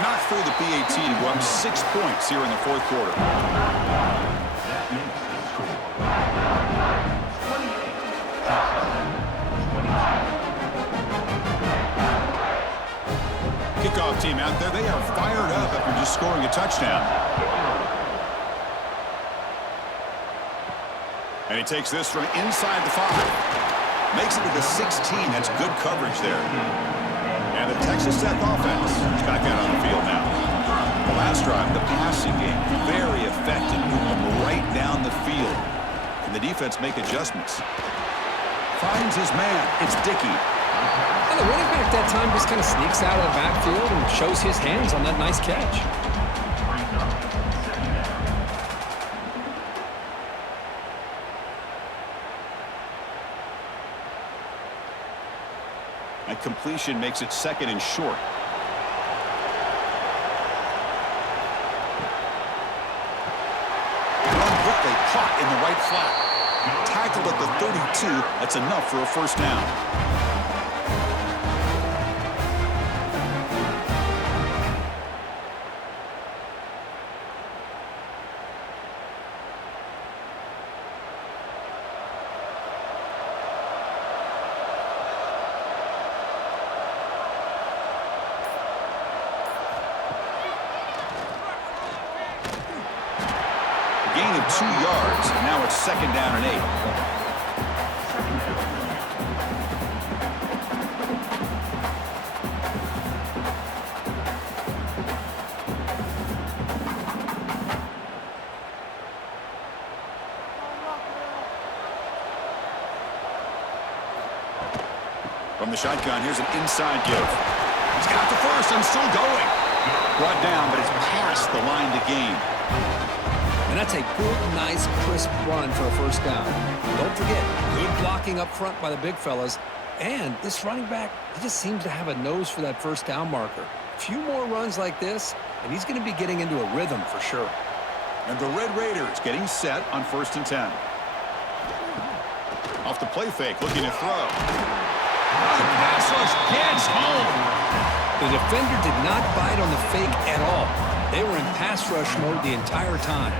knocked through the PAT to go up 6 points here in the fourth quarter. That makes the score 28-22. Kickoff team out there, they are fired up after just scoring a touchdown. And he takes this from inside the 5. Makes it to the 16. That's good coverage there. And the Texas Tech offense is back out on the field now. The last drive, the passing game, very effective. Moving right down the field. And the defense make adjustments. Finds his man. It's Dickey. And the running back that time just kind of sneaks out of the backfield and shows his hands on that nice catch. And completion makes it second and short. Run quickly, caught in the right flat. Tackled at the 32. That's enough for a first down. Gain of 2 yards. Now it's second down and 8. From the shotgun, here's an inside give. He's got the first and still going. Brought down, but it's past the line to gain. And that's a good, nice, crisp run for a first down. Don't forget, good blocking up front by the big fellas. And this running back, he just seems to have a nose for that first down marker. A few more runs like this, and he's going to be getting into a rhythm for sure. And the Red Raiders getting set on 1st and 10. Off the play fake, looking to throw. The pass rush gets home. The defender did not bite on the fake at all. They were in pass rush mode the entire time.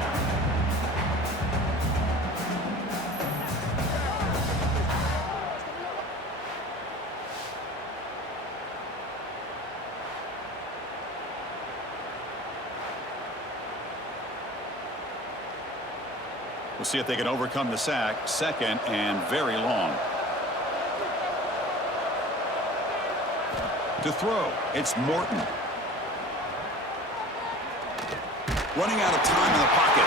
We'll see if they can overcome the sack. Second and very long. To throw, it's Morton. Running out of time in the pocket.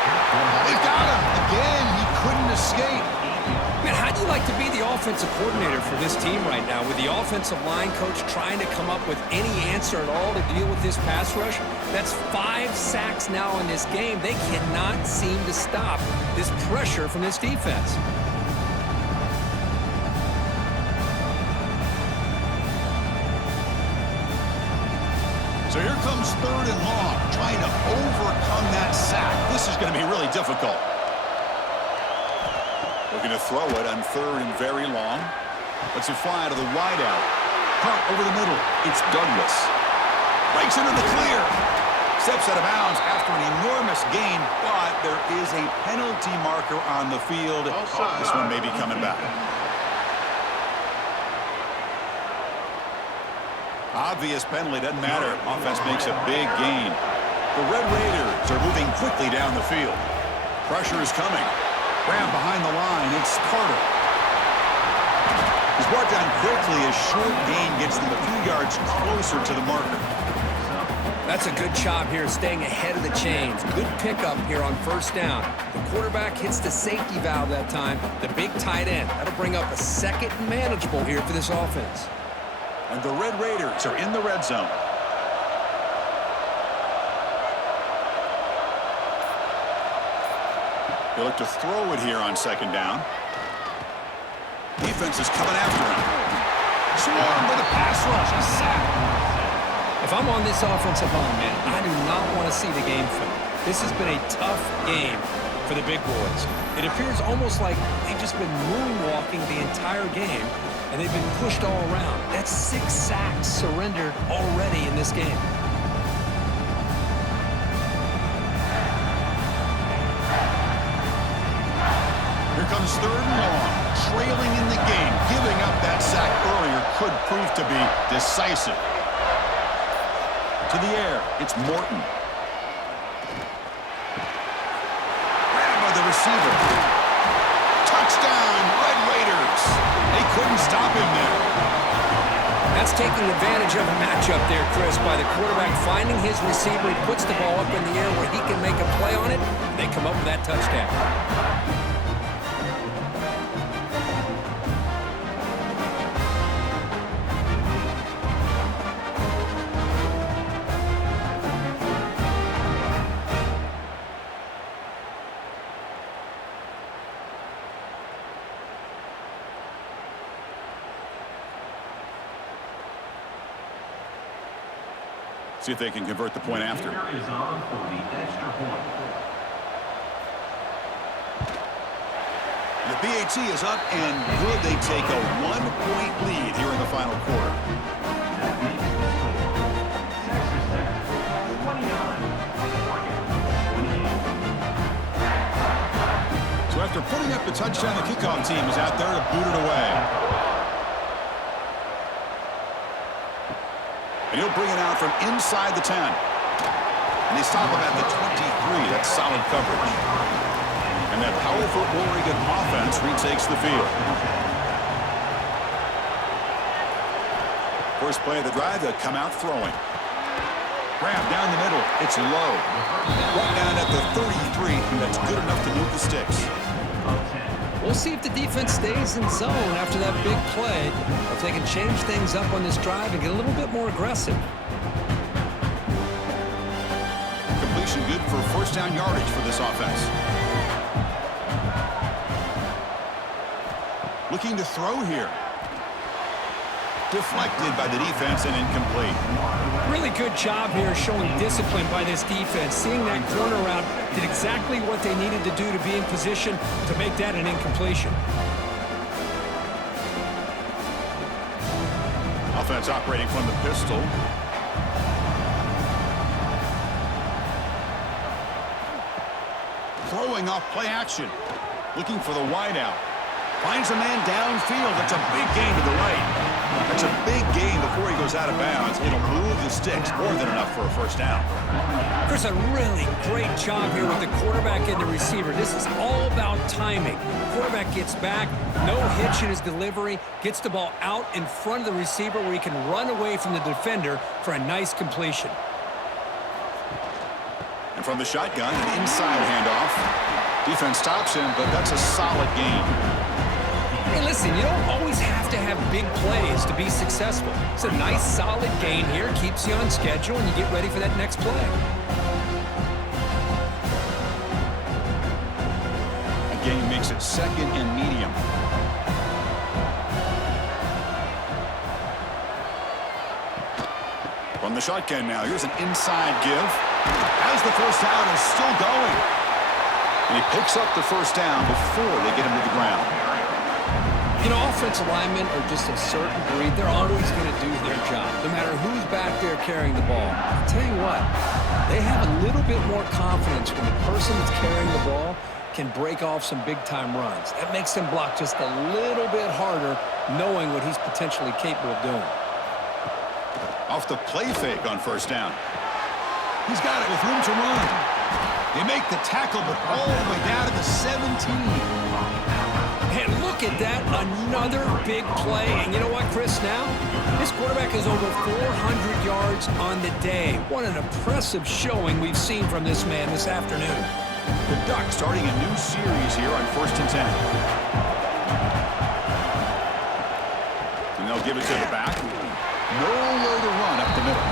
They got him. Again, he couldn't escape. Man, how do you like to be the offensive coordinator for this team right now with the offensive line coach trying to come up with any answer at all to deal with this pass rush? That's 5 sacks now in this game. They cannot seem to stop this pressure from this defense. So here comes 3rd and long, trying to overcome that sack. This is going to be really difficult. Looking to throw it on 3rd and very long. Lets it fly to the wideout. Caught over the middle. It's Douglas. Breaks into the clear. Steps out of bounds after an enormous gain, but there is a penalty marker on the field. This one may be coming back. Obvious penalty, doesn't matter. Offense makes a big gain. The Red Raiders are moving quickly down the field. Pressure is coming. Grab behind the line. It's Carter. He's brought down quickly as short gain gets them a few yards closer to the marker. That's a good job here, staying ahead of the chains. Good pickup here on first down. The quarterback hits the safety valve that time, the big tight end. That'll bring up a second and manageable here for this offense. And the Red Raiders are in the red zone. They look to throw it here on second down. Defense is coming after him. Swarmed with a pass rush. A sack. If I'm on this offensive line, man, I do not want to see the game film. This has been a tough game for the big boys. It appears almost like they've just been moonwalking the entire game, and they've been pushed all around. That's 6 sacks surrendered already in this game. Here comes third and long. Trailing in the game. Giving up that sack earlier could prove to be decisive. To the air, it's Morton. Grabbed by the receiver. Touchdown, Red Raiders. They couldn't stop him there. That's taking advantage of a matchup there, Chris, by the quarterback finding his receiver. He puts the ball up in the air where he can make a play on it. They come up with that touchdown. See if they can convert the point after. Is on for the extra point. The BAT is up and good. They take a 1-point lead here in the final quarter. That makes the score. Texas Tech 29, Oregon 28. So after putting up the touchdown, the kickoff team is out there to boot it away. And he'll bring it out from inside the 10. And they stop him at the 23. That's solid coverage. And that powerful Oregon offense retakes the field. First play of the drive, they'll come out throwing. Grab down the middle. It's low. Brought down at the 33. That's good enough to move the sticks. We'll see if the defense stays in zone after that big play, or if they can change things up on this drive and get a little bit more aggressive. Completion good for first down yardage for this offense. Looking to throw here. Deflected by the defense and incomplete. Really good job here showing discipline by this defense. Seeing that corner route, did exactly what they needed to do to be in position to make that an incompletion. Offense operating from the pistol. Throwing off play action. Looking for the wideout. Finds a man downfield. That's a big gain to the right. That's a big gain before he goes out of bounds. It'll move the sticks more than enough for a first down. There's a really great job here with the quarterback and the receiver. This is all about timing. Quarterback gets back, no hitch in his delivery, gets the ball out in front of the receiver where he can run away from the defender for a nice completion. And from the shotgun, an inside handoff. Defense stops him, but that's a solid gain. Hey, listen, you don't always have to have big plays to be successful. It's a nice, solid gain here. Keeps you on schedule, and you get ready for that next play. Again, makes it second and medium. From the shotgun now, here's an inside give. As the first down is still going. And he picks up the first down before they get him to the ground. You know, offensive linemen are just a certain breed. They're always going to do their job, no matter who's back there carrying the ball. I'll tell you what, they have a little bit more confidence when the person that's carrying the ball can break off some big-time runs. That makes them block just a little bit harder, knowing what he's potentially capable of doing. Off the play fake on first down. He's got it with room to run. They make the tackle, but all the way down to the 17. And look at that, another big play. And you know what, Chris, now? This quarterback is over 400 yards on the day. What an impressive showing we've seen from this man this afternoon. The Ducks starting a new series here on 1st and 10. And they'll give it to the back. Nowhere to run up the middle.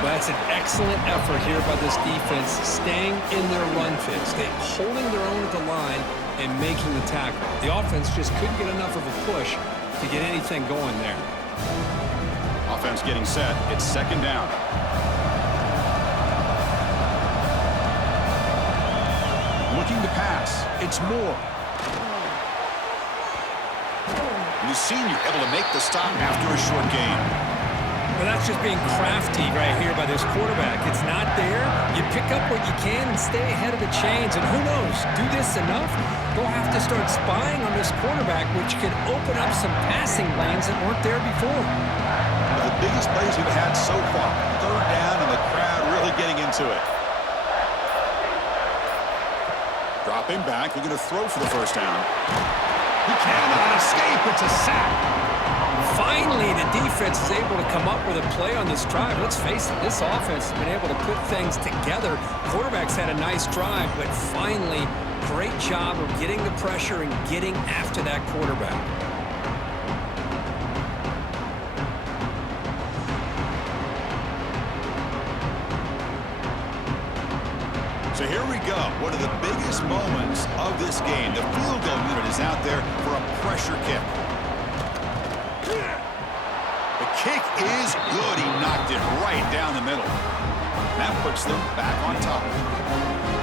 Well, that's an excellent effort here by this defense, staying in their run fits. They're holding their own at the line and making the tackle. The offense just couldn't get enough of a push to get anything going there. Offense getting set. It's 2nd down. Looking to pass. It's Moore. The senior able to make the stop after a short game. Well, that's just being crafty right here by this quarterback. It's not there. You pick up what you can and stay ahead of the chains. And who knows, do this enough, they'll have to start spying on this quarterback, which could open up some passing lanes that weren't there before. One of the biggest plays we've had so far. 3rd down, and the crowd really getting into it. Dropping back. They're going to throw for the 1st down. He cannot escape. It's a sack. Finally, the defense is able to come up with a play on this drive. Let's face it, this offense has been able to put things together. Quarterback's had a nice drive, but finally, great job of getting the pressure and getting after that quarterback. So here we go. One of the biggest moments of this game. The field goal unit is out there for a pressure kick. The kick is good. He knocked it right down the middle. That puts them back on top.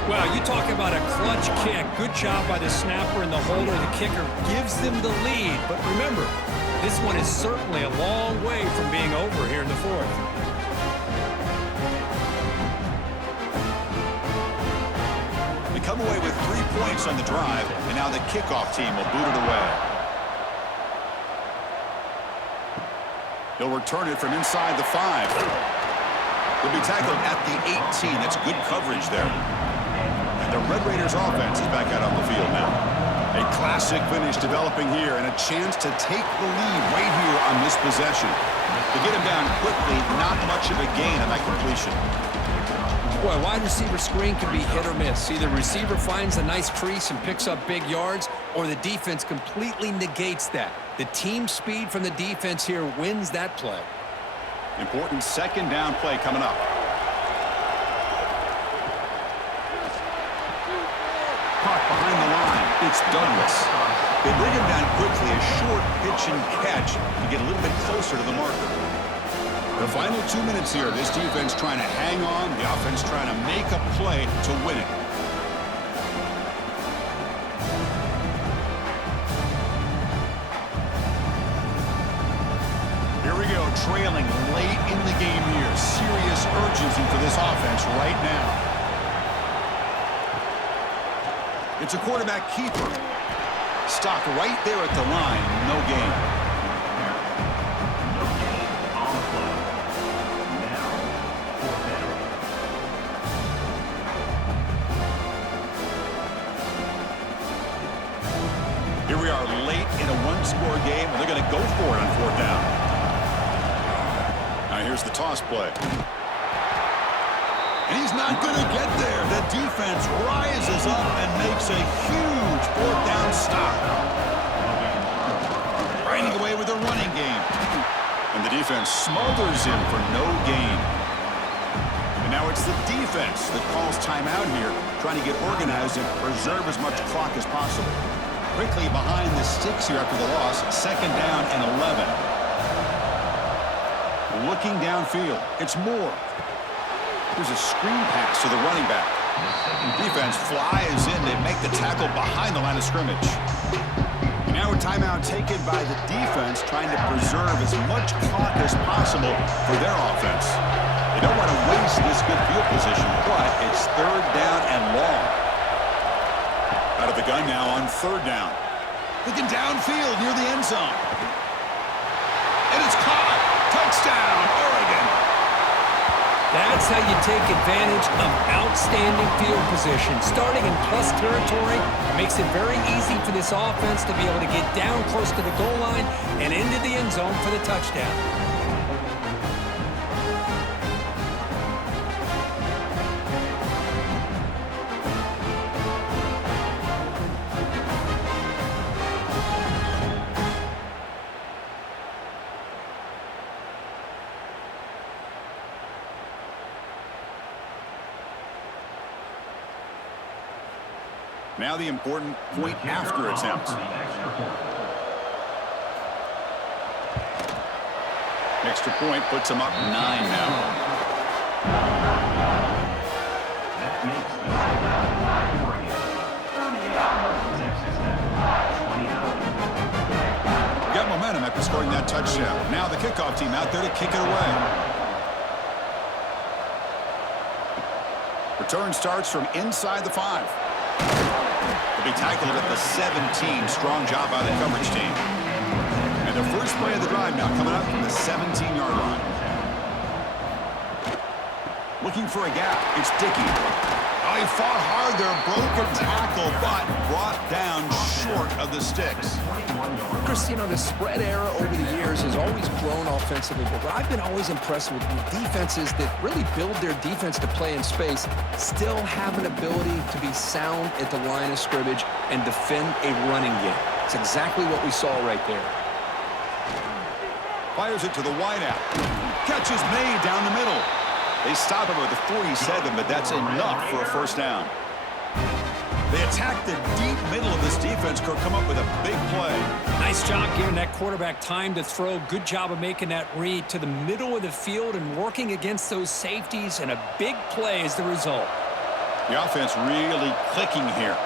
Well, you talk about a clutch kick. Good job by the snapper and the holder. The kicker gives them the lead. But remember, this one is certainly a long way from being over here in the 4th. They come away with 3 points on the drive, and now the kickoff team will boot it away. He'll return it from inside the 5. He'll be tackled at the 18. That's good coverage there. And the Red Raiders offense is back out on the field now. A classic finish developing here, and a chance to take the lead right here on this possession. To get him down quickly, not much of a gain on that completion. Boy, a wide receiver screen can be hit or miss. Either receiver finds a nice crease and picks up big yards, or the defense completely negates that. The team speed from the defense here wins that play. Important 2nd down play coming up. Caught behind the line. It's Douglas. They bring him down quickly. A short pitch and catch to get a little bit closer to the marker. The final 2 minutes here. This defense trying to hang on. The offense trying to make a play to win it. Here we go, trailing late in the game here. Serious urgency for this offense right now. It's a quarterback keeper. Stopped right there at the line. No gain. Here we are late in a one-score game, and they're going to go for it on 4th down. Now here's the toss play. And he's not going to get there. The defense rises up and makes a huge 4th down stop. Grinding away with a running game. And the defense smothers him for no gain. And now it's the defense that calls timeout here, trying to get organized and preserve as much clock as possible. Quickly behind the sticks here after the loss. 2nd down and 11. Looking downfield. It's Moore. Here's a screen pass to the running back. Defense flies in. They make the tackle behind the line of scrimmage. Now a timeout taken by the defense, trying to preserve as much clock as possible for their offense. They don't want to waste this good field position, but it's 3rd down and long. Out of the gun now on 3rd down. Looking downfield near the end zone. And it's caught. Touchdown, Oregon. That's how you take advantage of outstanding field position. Starting in plus territory makes it very easy for this offense to be able to get down close to the goal line and into the end zone for the touchdown. Now the important point after attempt. Extra point puts them up 9 now. That makes the second Oregon 38, Texas Tech 29. Got momentum after scoring that touchdown. Now the kickoff team out there to kick it away. Return starts from inside the 5. Be tackled at the 17. Strong job by the coverage team. And the first play of the drive now coming up from the 17-yard line. Looking for a gap. It's Dickey. Oh, he fought hard there. Broken tackle, but brought down short of the sticks. Chris, you know, the spread era over the years has always grown offensively, but what I've been always impressed with defenses that really build their defense to play in space still have an ability to be sound at the line of scrimmage and defend a running game. It's exactly what we saw right there. Fires it to the wideout. Catch is made down the middle. They stop him at the 47, but that's enough for a first down. They attack the deep middle of this defense, Kirk, come up with a big play. Nice job giving that quarterback time to throw. Good job of making that read to the middle of the field and working against those safeties, and a big play is the result. The offense really clicking here.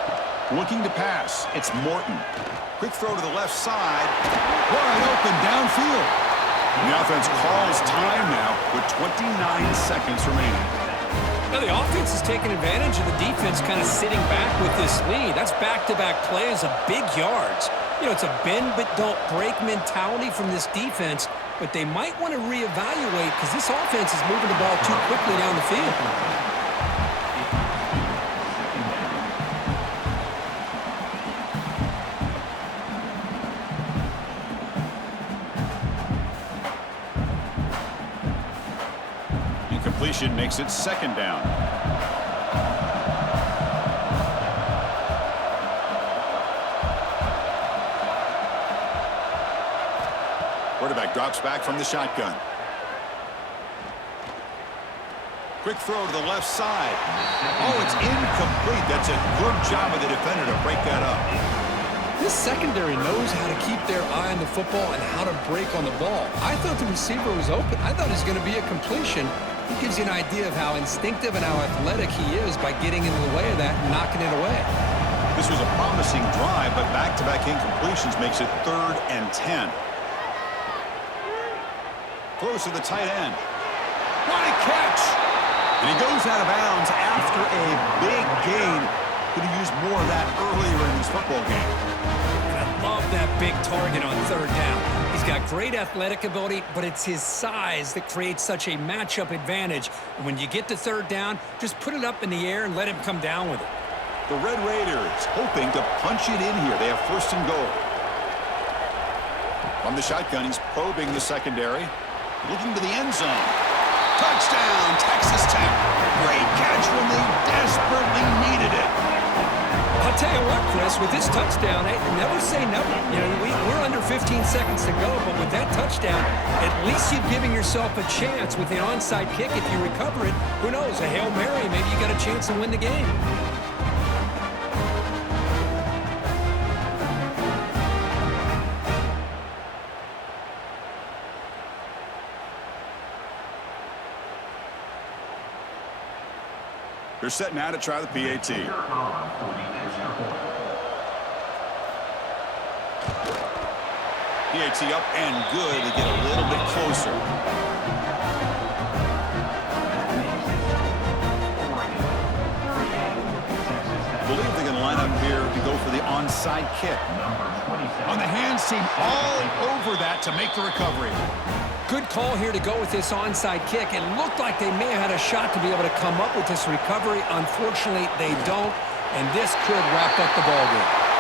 Looking to pass. It's Morton. Quick throw to the left side. Wide open downfield. The offense calls time now with 29 seconds remaining. Now the offense is taking advantage of the defense kind of sitting back with this lead. That's back-to-back plays of big yards. You know, it's a bend but don't break mentality from this defense, but they might want to reevaluate because this offense is moving the ball too quickly down the field. Incompletion makes it second down. Quarterback drops back from the shotgun. Quick throw to the left side. Oh, it's incomplete. That's a good job of the defender to break that up. This secondary knows how to keep their eye on the football and how to break on the ball. I thought the receiver was open. I thought it was going to be a completion. It gives you an idea of how instinctive and how athletic he is by getting into the way of that and knocking it away. This was a promising drive, but back-to-back incompletions makes it 3rd and 10. Close to the tight end. What a catch! And he goes out of bounds after a big gain. Could have used more of that earlier in this football game. And I love that big target on 3rd down. He's got great athletic ability, but it's his size that creates such a matchup advantage. And when you get to 3rd down, just put it up in the air and let him come down with it. The Red Raiders hoping to punch it in here. They have 1st and goal. From the shotgun, he's probing the secondary. Looking to the end zone. Touchdown, Texas Tech. Great catch when they desperately needed it. I'll tell you what, Chris, with this touchdown, never say never. You know, we're under 15 seconds to go, but with that touchdown, at least you're giving yourself a chance with the onside kick. If you recover it, who knows, a Hail Mary, maybe you got a chance to win the game. They're set now to try the PAT. PAT up and good to get a little bit closer. Believe they're going to line up here to go for the onside onside kick. Number 27. On the hands team all over that to make the recovery. Good call here to go with this onside kick. It looked like they may have had a shot to be able to come up with this recovery. Unfortunately, they don't, and this could wrap up the ballgame.